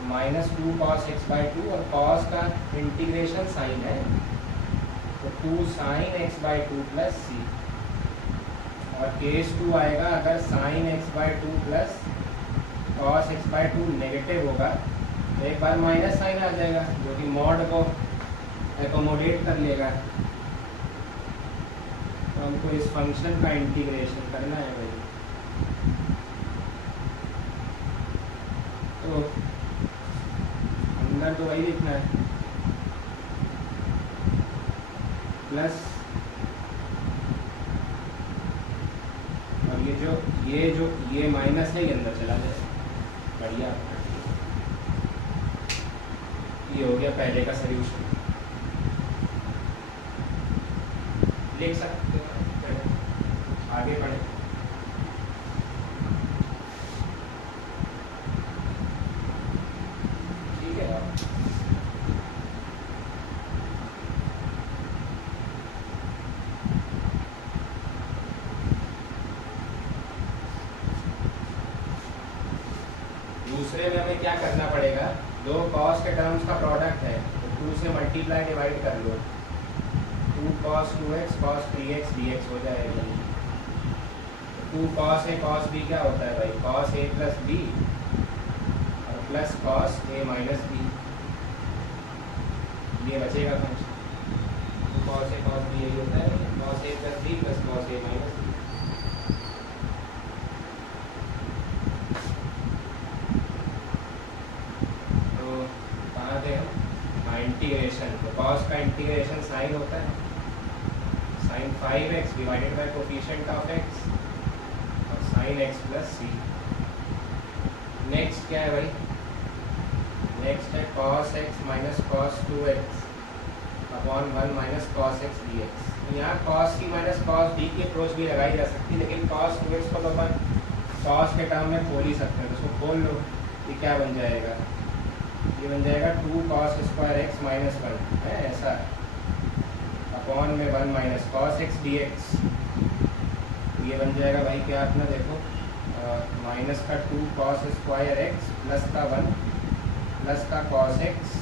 minus 2 cos x by 2, और कॉस का इंटीग्रेशन साइन है तो 2 साइन एक्स बाई 2 प्लस सी। और केस 2 आएगा अगर sign x by 2 plus cos x by 2 negative होगा तो एक बार माइनस साइन आ जाएगा जो कि मॉड को एकोमोडेट कर लेगा। तो हमको इस फंक्शन का इंटीग्रेशन करना है भाई। तो अंदर तो वही लिखना है प्लस, और ये माइनस है ये अंदर चला जाए, बढ़िया। ये हो गया पहले का सॉल्यूशन, लिख सकते हो। आगे बढ़े, ठीक है। दूसरे में हमें क्या करना पड़ेगा, 2 कॉस के टर्म्स का प्रोडक्ट है तो 2 से मल्टीप्लाई डिवाइड कर लो, 2 cos 2x cos 3x dx हो जाएगा। 2 cos a cos b क्या होता है भाई, cos a प्लस b और plus cos a minus b, ये बचेगा function. 2 cos a cos b यही होता है, cos a plus b plus cos a minus b। Integration, तो cos का इंटीग्रेशन साइन होता है, sine 5x divided by coefficient of x, और sine sine x plus c. Next क्या है भाई? नेक्स्ट है cos x minus cos 2x upon 1 minus cos x D x. यहाँ cos c minus cos d की अप्रोच भी लगाई जा सकती है, लेकिन कॉस 2x को तो अपन कॉस के टर्म में खोल ही सकते हैं, तो उसको खोल लो। ये क्या बन जाएगा? ये बन जाएगा 2 कॉस स्क्वायर एक्स माइनस 1 है ऐसा, अपॉन में 1 minus cos x D x. ये बन जाएगा भाई क्या अपना देखो, माइनस का 2 कॉस स्क्वायर एक्स प्लस का 1 प्लस का कॉस एक्स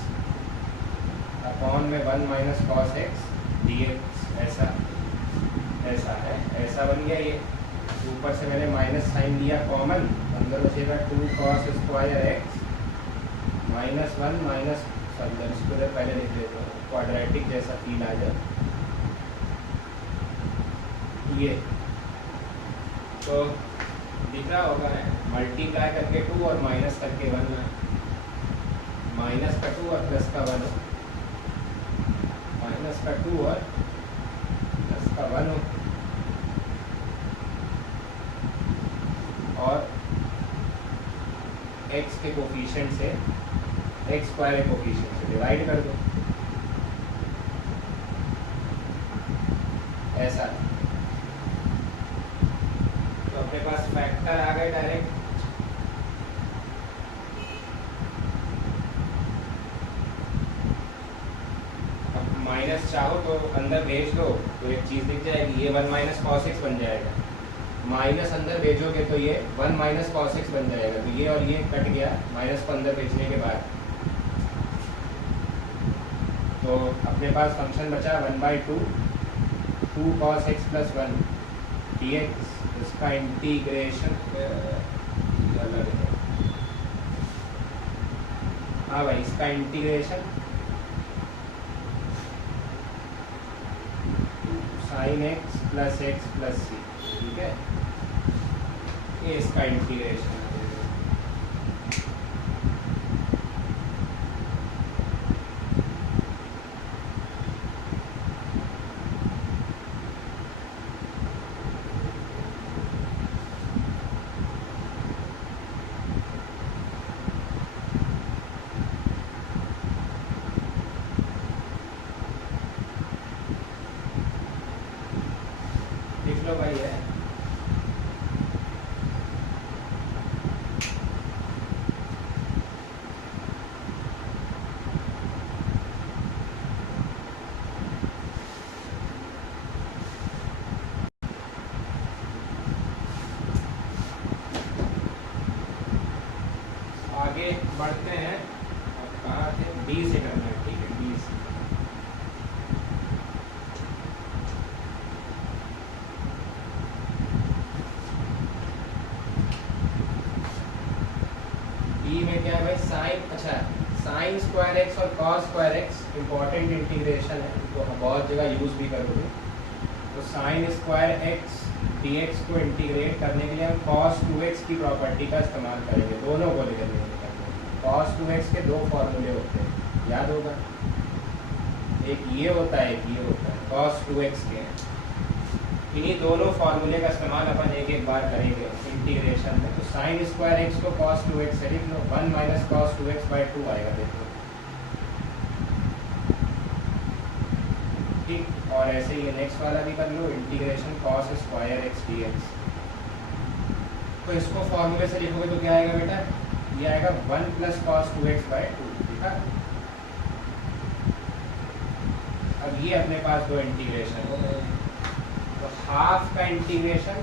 अपॉन में 1 minus cos x D x. ऐसा ऐसा है, ऐसा बन गया। ये ऊपर से मैंने माइनस साइन लिया कॉमन, अंदर बचेगा 2 cos square x minus 1 minus, सब इसको पहले लिख देता हूँ, क्वाड्रेटिक जैसा फील आ जाए। ये तो दिख रहा होगा, मल्टीप्लाई करके 2 और माइनस करके 1, माइनस का 2 और प्लस का 1, माइनस का 2 और प्लस का 1 हो, और x के कोफिशिएंट से x स्क्वायर के कोफिशिएंट से डिवाइड कर दो। ऐसा तो अपने पास फैक्टर आ गए डायरेक्ट। अब माइनस चाहो तो अंदर भेज दो तो एक चीज़ दिख जाएगी, ये 1 माइनस कॉस एक्स बन जाएगा। माइनस अंदर भेजोगे तो ये 1 माइनस कॉस एक्स बन जाएगा, तो ये और ये कट गया माइनस को अंदर भेजने के बाद। तो अपने पास फंक्शन बचा 1/2 2 cos X plus 1 D x. इसका इंटीग्रेशन अलग है, हाँ भाई, इसका integration sine x plus C, ठीक है, ये इसका इंटीग्रेशन है। लिख लो भाई है। आगे बढ़ते हैं, अब कहाँ थे? डी से करना है, ठीक है, डी से। डी में क्या है भाई? साइन, अच्छा, साइन स्क्वायर एक्स और cos square x important integration है, तो बहुत जगह यूज भी करोगे। तो sign square X D x को इंटीग्रेट करने के लिए हम कॉस 2x की प्रॉपर्टी का इस्तेमाल करेंगे, दोनों को लिखेंगे। कॉस 2x के दो फॉर्मूले होते हैं, याद होगा, एक ये होता है, एक ये होता है, कॉस 2x के। इन्हीं दोनों फार्मूले का इस्तेमाल अपन एक एक बार करेंगे इंटीग्रेशन में। तो साइन स्क्वायर एक्स को कॉस 2x से लिख लो, 1 माइनस कॉस 2x/2 आएगा, देखो, ठीक। और ऐसे ही नेक्स्ट वाला भी कर लो, integration cos square X D x. तो इसको फॉर्मूले से लिखोगे तो क्या आएगा बेटा? ये आएगा 1 प्लस कॉस 2x/2, ठीक है। अब ये अपने पास दो इंटीग्रेशन हो गए, तो हाफ का इंटीग्रेशन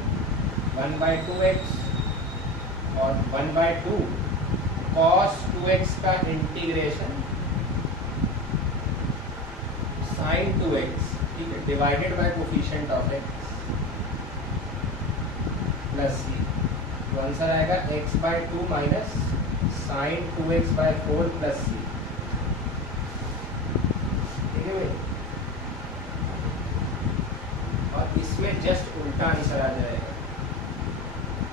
1/2x और 1/2 कॉस 2x का इंटीग्रेशन साइन 2x, ठीक है, divided by coefficient of x plus C. तो आंसर आएगा x/2 minus sign 2x/4 plus C, ठीक है भाई। और इसमें जस्ट उल्टा आंसर आ जाएगा,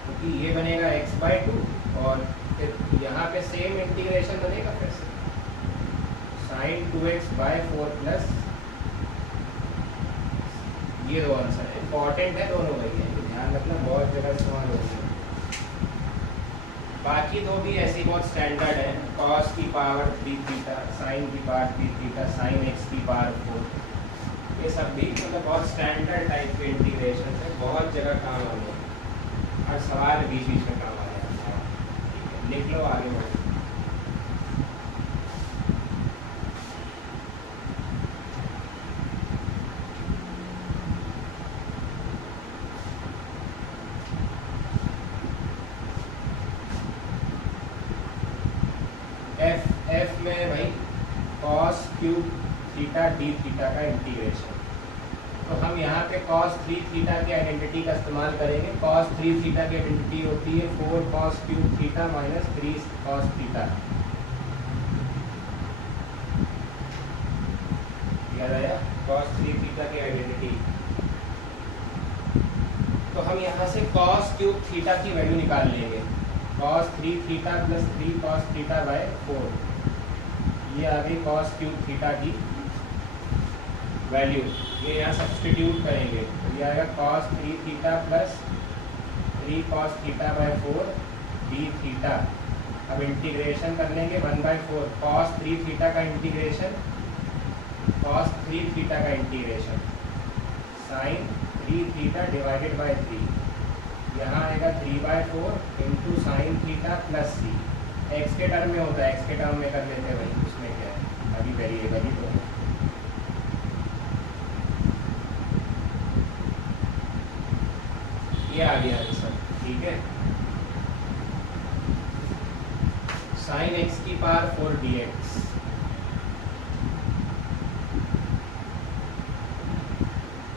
क्योंकि ये बनेगा x/2 और फिर यहाँ पे सेम इंटीग्रेशन बनेगा फिर से साइन 2x/4 प्लस, ये दो आंसर है, इंपॉर्टेंट है दोनों भैया, ध्यान रखना, बहुत जगह इस्तेमाल होती है। बाकी दो भी ऐसी बहुत स्टैंडर्ड है, कॉस की पावर 3 थीटा, साइन की पावर 3 थीटा, साइन एक्स की पावर 4, ये सब भी मतलब बहुत स्टैंडर्ड टाइप के इंटीग्रेशन है, बहुत जगह काम आने और सवाल बीच बीच में काम आएगा। लिख लो, आगे बढ़ो। एफ में भाई cos cube theta D theta का इंटीग्रेशन, तो हम यहाँ पे cos 3 थीटा की आइडेंटिटी का इस्तेमाल करेंगे। cos 3 थीटा की आइडेंटिटी होती है 4 cos cube theta minus 3 cos theta. याद आया? cos 3 थीटा की आइडेंटिटी। तो हम यहाँ से cos क्यूब थीटा की वैल्यू निकाल लेंगे। cos 3 theta plus 3 cos theta by 4, ये आ गई cos क्यूब थीटा की वैल्यू। ये यहाँ सब्सटीट्यूट करेंगे तो ये आएगा cos 3 theta plus 3 cos theta by 4 D theta. अब इंटीग्रेशन कर लेंगे 1/4 cos 3 थीटा का इंटीग्रेशन, cos 3 थीटा का integration sine 3 theta divided by 3, यहाँ आएगा 3/4 into sine theta plus c. X के टर्म में होता है, एक्स के टर्म में कर लेते हैं भाई, उसमें क्या है, अभी वेरिएबल ही तो है। ये आ गया आंसर, ठीक है। साइन एक्स की पावर 4 dx,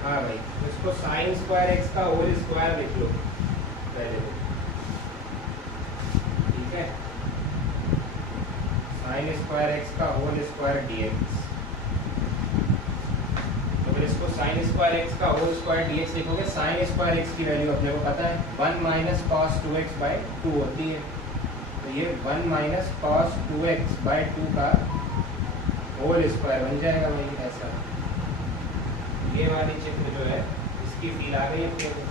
हाँ भाई, इसको साइन स्क्वायर एक्स का होल स्क्वायर लिख लो पहले, ठीक है। साइन स्क्वायर एक्स का होल स्क्वायर dx, तो फिर इसको साइन स्क्वायर एक्स का होल स्क्वायर dx लिखोगे। साइन स्क्वायर एक्स की वैल्यू अपने को पता है 1 माइनस कॉस 2x बाई 2 होती है, तो ये 1 माइनस कॉस 2x बाई 2 का होल स्क्वायर बन जाएगा भाई ऐसा। ये वाली चित्र जो है इसकी फील आ गई है अपने को।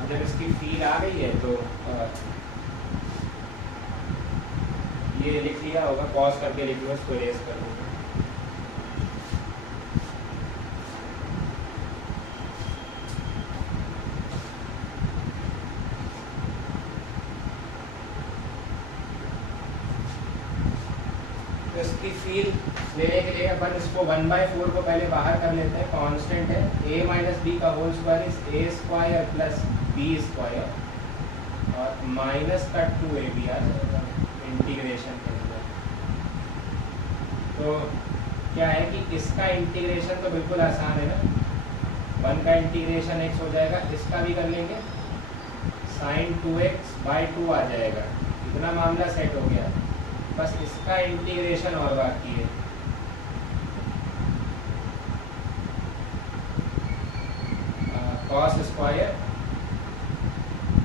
अब जब इसकी फील आ गई है तो ये लिख लिया होगा, पॉज करके लिख लो, इसको रेस कर लो। तो इसकी फील लेने के लिए अपन इसको 1/4 को पहले बाहर कर लेते हैं, कांस्टेंट है a माइनस बी का whole square is a square plus b square और माइनस का 2ab आ जाएगा इंटीग्रेशन के अंदर। तो क्या है कि इसका इंटीग्रेशन तो बिल्कुल आसान है ना, 1 का इंटीग्रेशन x हो जाएगा, इसका भी कर लेंगे साइन 2x बाई 2 आ जाएगा। इतना मामला सेट हो गया, बस इसका इंटीग्रेशन और बाकी है। कॉस स्क्वायर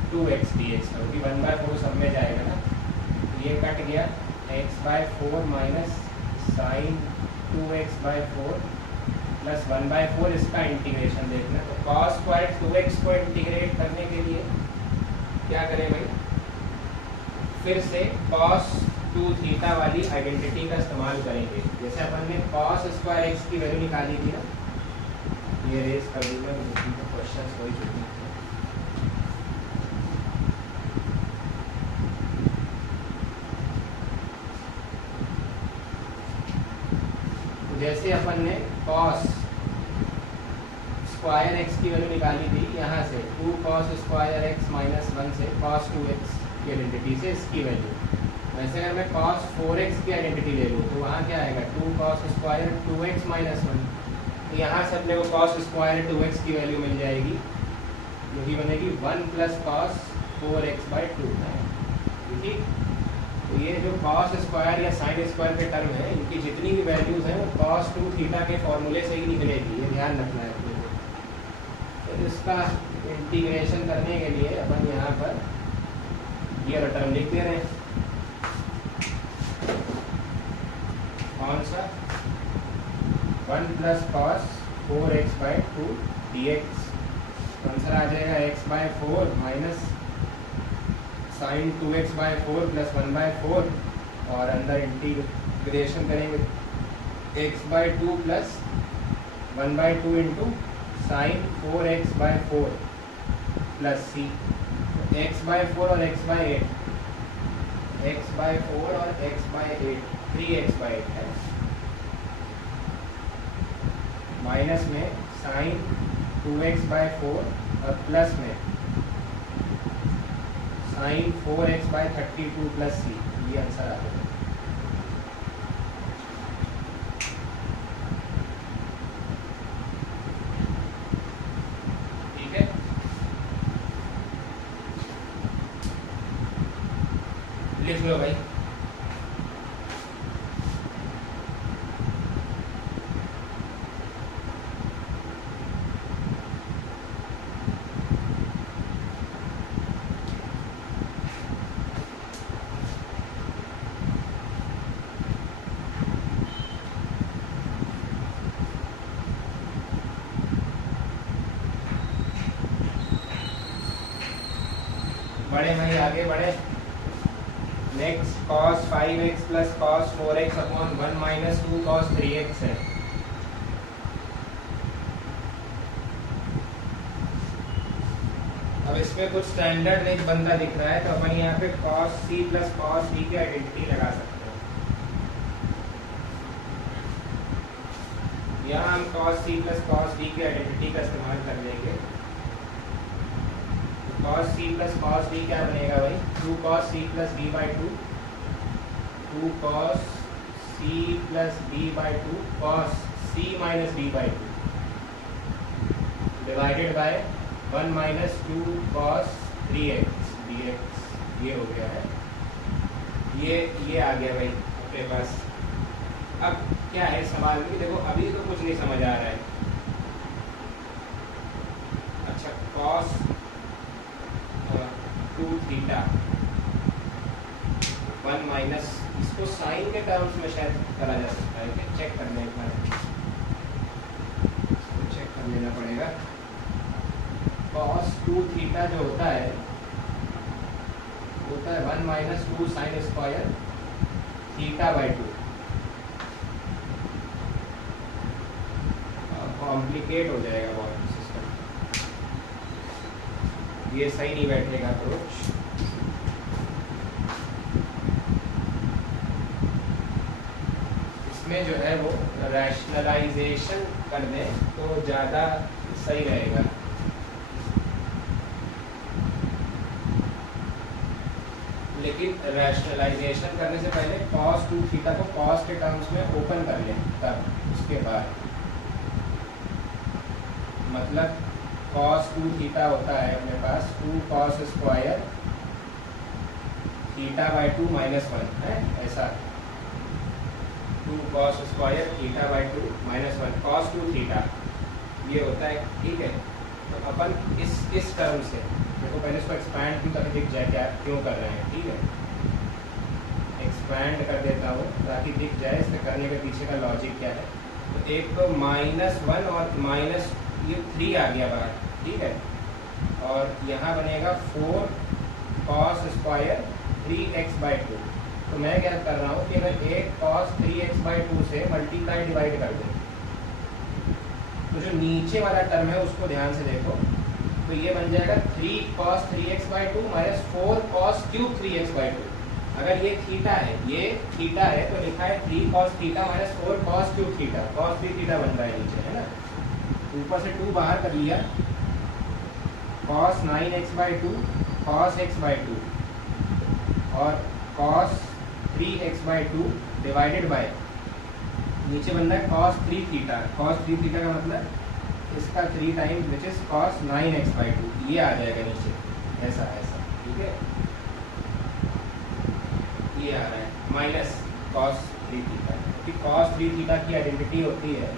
2x dx, क्योंकि 1/4 सब में जाएगा ना, ये कट गया, x/4 minus sign 2x/4 plus 1/4 इसका इंटीग्रेशन देखना। तो कॉस स्क्वायर 2x को इंटीग्रेट करने के लिए क्या करें भाई, फिर से कॉस 2 थीटा वाली आइडेंटिटी का इस्तेमाल करेंगे। जैसे अपन ने कॉस स्क्वायर एक्स की वैल्यू निकाली थी ना, ये रेस कर दूंगा तो क्वेश्चन हो ही चुके हैं। तो जैसे अपन ने कॉस स्क्वायर एक्स की वैल्यू निकाली थी यहाँ से 2 कॉस स्क्वायर एक्स माइनस 1 से कॉस 2x की आइडेंटिटी से इसकी वैल्यू, वैसे अगर मैं cos 4x की आइडेंटिटी ले लूँ तो वहाँ क्या आएगा 2 cos स्क्वायर 2x माइनस 1, तो यहाँ से अपने को cos स्क्वायर 2x की वैल्यू मिल जाएगी, जो कि बनेगी 1 प्लस cos 4x बाई 2 है, ठीक। तो ये जो cos स्क्वायर या साइन स्क्वायर के टर्म है, इनकी जितनी भी वैल्यूज़ हैं वो cos 2 थीटा के फॉर्मूले से ही निकलेगी, ये ध्यान रखना है अपने को। तो इसका इंटीग्रेशन करने के लिए अपन यहाँ पर ये टर्म लिख दे रहे हैं, कौन सा 1 प्लस cos 4x by 2 dx, answer आ जाएगा x/4 minus sign 2x/4 plus 1/4 और अंदर इंटीग्रेशन करेंगे x/2 plus 1/2 into sine 4x/4 plus c। x/4 और x/8 x/4 और x/8 3x/8 है। माइनस में साइन 2x/4 और प्लस में साइन 4x/32 प्लस c। ये आंसर आ गया। ठीक है, लिख लो भाई। बढ़े भाई, आगे बढ़े। Next cos 5x plus cos 4x upon 1 minus 2 cos 3x है। अब इसमें कुछ स्टैंडर्ड एक बंदा दिख रहा है, तो अपन यहाँ पे cos c plus cos d की आइडेंटिटी लगा सकते हैं। यहाँ हम cos c plus cos d की आइडेंटिटी का इस्तेमाल कर लेंगे। cos c plus cos d क्या बनेगा भाई? 2 cos c plus d/2 2 cos c plus d/2 cos c minus d/2 divided by 1 minus 2 cos 3x dx। ये हो गया है, ये आ गया भाई अपने पास। अब क्या है सवाल में, देखो अभी तो कुछ नहीं समझ आ रहा है। अच्छा, cos 2 थीटा 1 माइनस, इसको साइन के टर्म्स में शायद करा जा सकता है। चेक करने एक बार, इसको चेक कर लेना पड़ेगा। cos 2 थीटा जो होता है 1 माइनस 2 साइन स्क्वायर थीटा/2। कॉम्प्लिकेट हो जाएगा बहुत सिस्टम, ये सही नहीं बैठेगा अप्रोच। इसमें जो है वो रैशनलाइजेशन कर दें तो ज़्यादा सही रहेगा। लेकिन रैशनलाइजेशन करने से पहले cos 2 थीटा को cos के टर्म्स में ओपन कर लें, तब उसके बाद मतलब cos 2 थीटा होता है अपने पास 2 cos स्क्वायर थीटा/2 माइनस 1 है, ऐसा 2 cos square थीटा/2 minus 1 cos 2 theta ये होता है। ठीक है, तो अपन इस टर्म से देखो, पहले इसको एक्सपैंड क्यों ताकि दिख जाए क्या क्यों कर रहे हैं। ठीक है, एक्सपैंड कर देता हूँ ताकि दिख जाए इसके करने के पीछे का लॉजिक क्या है। तो एक तो -1 और माइनस ये 3 आ गया बाहर। ठीक है, और यहाँ बनेगा 4 cos स्क्वायर 3x/2। तो मैं क्या कर रहा हूँ कि अगर एक cos 3x/2 से मल्टीप्लाई डिवाइड कर दूँ तो जो नीचे वाला टर्म है उसको ध्यान से देखो, तो ये बन जाएगा 3 cos 3x/2 minus 4 cos cube 3x/2। अगर ये थीटा है, ये थीटा है, तो लिखा है 3 cos theta minus 4 cos cube theta, cos 3 theta बन रहा है नीचे, है ना। ऊपर से 2 बाहर कर लिया, cos 9x/2 cos x/2 और cos 3x/2 डिवाइडेड बाय नीचे बन रहा है cos 3 थीटा। cos 3 थीटा का मतलब इसका 3 times which is cos 9x/2, ये आ जाएगा नीचे, ऐसा ऐसा। ठीक है, ये आ रहा है माइनस cos 3 थीटा, क्योंकि cos 3 थीटा की आइडेंटिटी होती है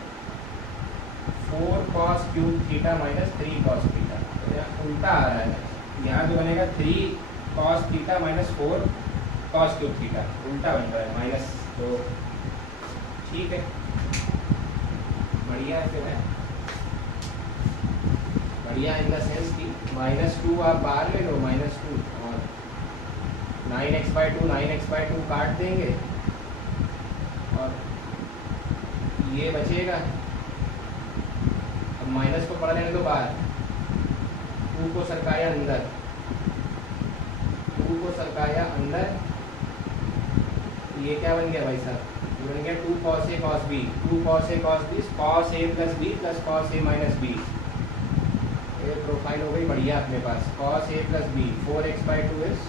4 cos cube theta minus 3 cos theta. तो यहाँ उल्टा आ रहा है, यहाँ जो बनेगा 3 cos theta minus 4 cos cube theta, उल्टा बन रहा है माइनस। तो ठीक है, बढ़िया है फिर, है बढ़िया इन द सेंस कि -2 आप बाहर ले लो, -2 और 9x/2 काट देंगे और ये बचेगा। अब माइनस को पढ़ लेने दो बाहर, 2 को सरकाया अंदर, 2 को सरकाया अंदर, ये क्या बन गया भाई साहब, ये बन गया 2 cos A cos B, 2 cos A cos B, cos A plus B plus cos A minus B। ये प्रोफाइल हो गई बढ़िया अपने पास। cos A plus B 4x/2 is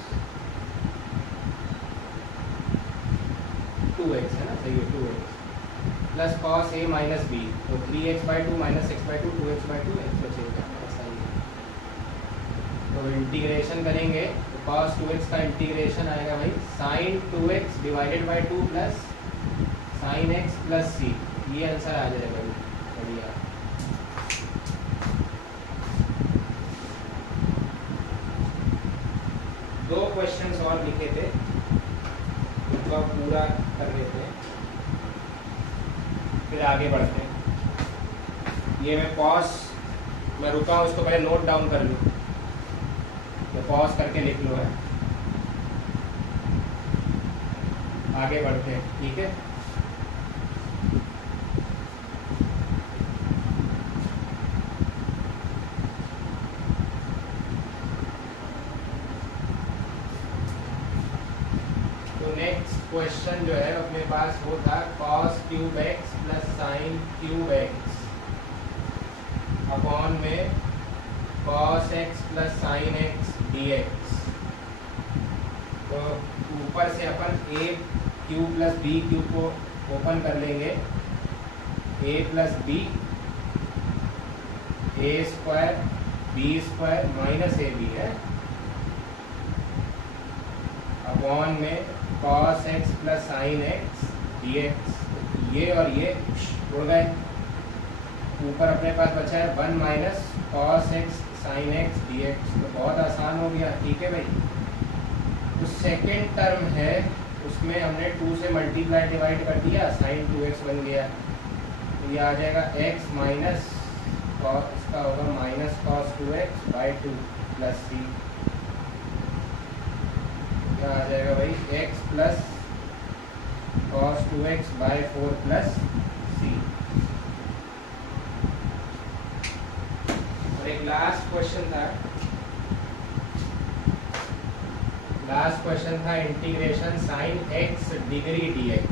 2x है ना, सही है 2x plus cos A minus B, तो 3x/2 minus x/2 2x/2 x बचेगा, ऐसा ही है। तो इंटीग्रेशन करेंगे तो cos 2x का इंटीग्रेशन आएगा भाई sin 2x divided by 2 plus sin x plus c, ये आंसर आ जाएगा भाई, बढ़िया। दो क्वेश्चंस और लिखे थे, उनको आप पूरा कर लेते हैं, फिर आगे बढ़ते हैं। ये मैं रुका हूँ, उसको पहले नोट डाउन कर लूँ, तो पॉज करके लिख लो है, आगे बढ़ते हैं, ठीक है। तो नेक्स्ट क्वेश्चन जो है अपने पास वो था cos cube x plus sine cube x upon में cos x plus sine x dx। तो ऊपर से अपन a cube plus b cube को ओपन कर लेंगे, a plus b a square b square minus a b है अपॉन में cos x plus sine x dx। ये और ये उड़ गए, ऊपर अपने पास बचा है 1 minus cos x sine x dx। तो बहुत आसान हो गया, ठीक है भाई। तो सेकेंड टर्म है उसमें हमने 2 से मल्टीप्लाई डिवाइड कर दिया, साइन 2x बन गया, तो ये आ जाएगा x माइनस cos, इसका होगा minus cos 2x by 2 plus c। क्या आ जाएगा भाई, x plus cos 2x by 4 plus c। और एक लास्ट क्वेश्चन था integration sine x degree dx।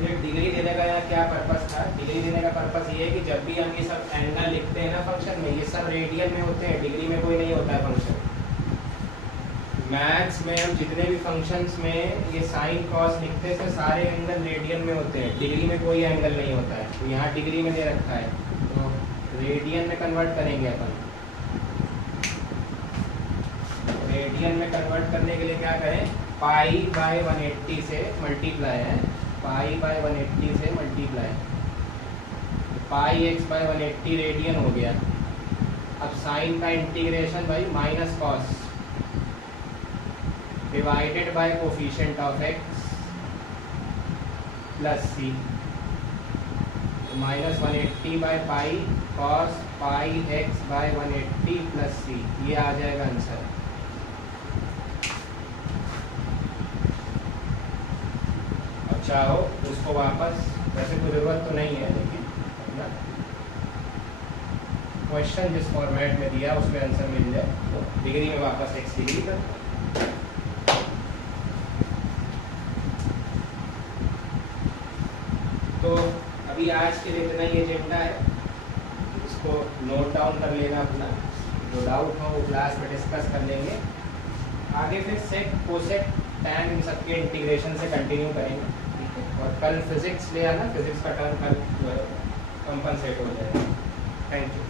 ये डिग्री देने का यहाँ क्या पर्पस था, डिग्री देने का पर्पस ये है कि जब भी हम ये सब एंगल लिखते हैं ना फंक्शन में, ये सब रेडियन में होते हैं, डिग्री में कोई नहीं होता है फंक्शन। मैथ्स में हम जितने भी फंक्शंस में ये साइन कॉस लिखते थे सारे एंगल रेडियन में होते हैं, डिग्री में कोई एंगल नहीं होता है। तो यहाँ डिग्री में दे रखा है, तो रेडियन में कन्वर्ट करेंगे अपन। रेडियन में कन्वर्ट करने के लिए क्या करें, पाई बाय 180 से मल्टीप्लाई है, पाई बाय 180 से multiply, pi X by 180 radian हो गया। अब साइन का इंटीग्रेशन भाई minus cos divided by coefficient of X plus C, minus 180 by pi cos pi X by 180 plus C, ये आ जाएगा आंसर। अब चाहो उसको वापस, वैसे कोई ज़रूरत तो नहीं है, लेकिन अपना क्वेश्चन जिस फॉर्मेट में दिया उसमें आंसर मिल जाए, तो डिग्री में वापस एक्स डिग्री कर। तो अभी आज के लिए इतना ही एजेंडा है, इसको नोट डाउन कर लेना अपना, जो डाउट हो वो क्लास में डिस्कस कर लेंगे। आगे फिर सेक कोसेक टैन इन सबके इंटीग्रेशन से कंटिन्यू करेंगे, ठीक है। और कल फिजिक्स ले आना, फिजिक्स का टर्म कल जो है कंपनसेट हो जाएगा। Thank you.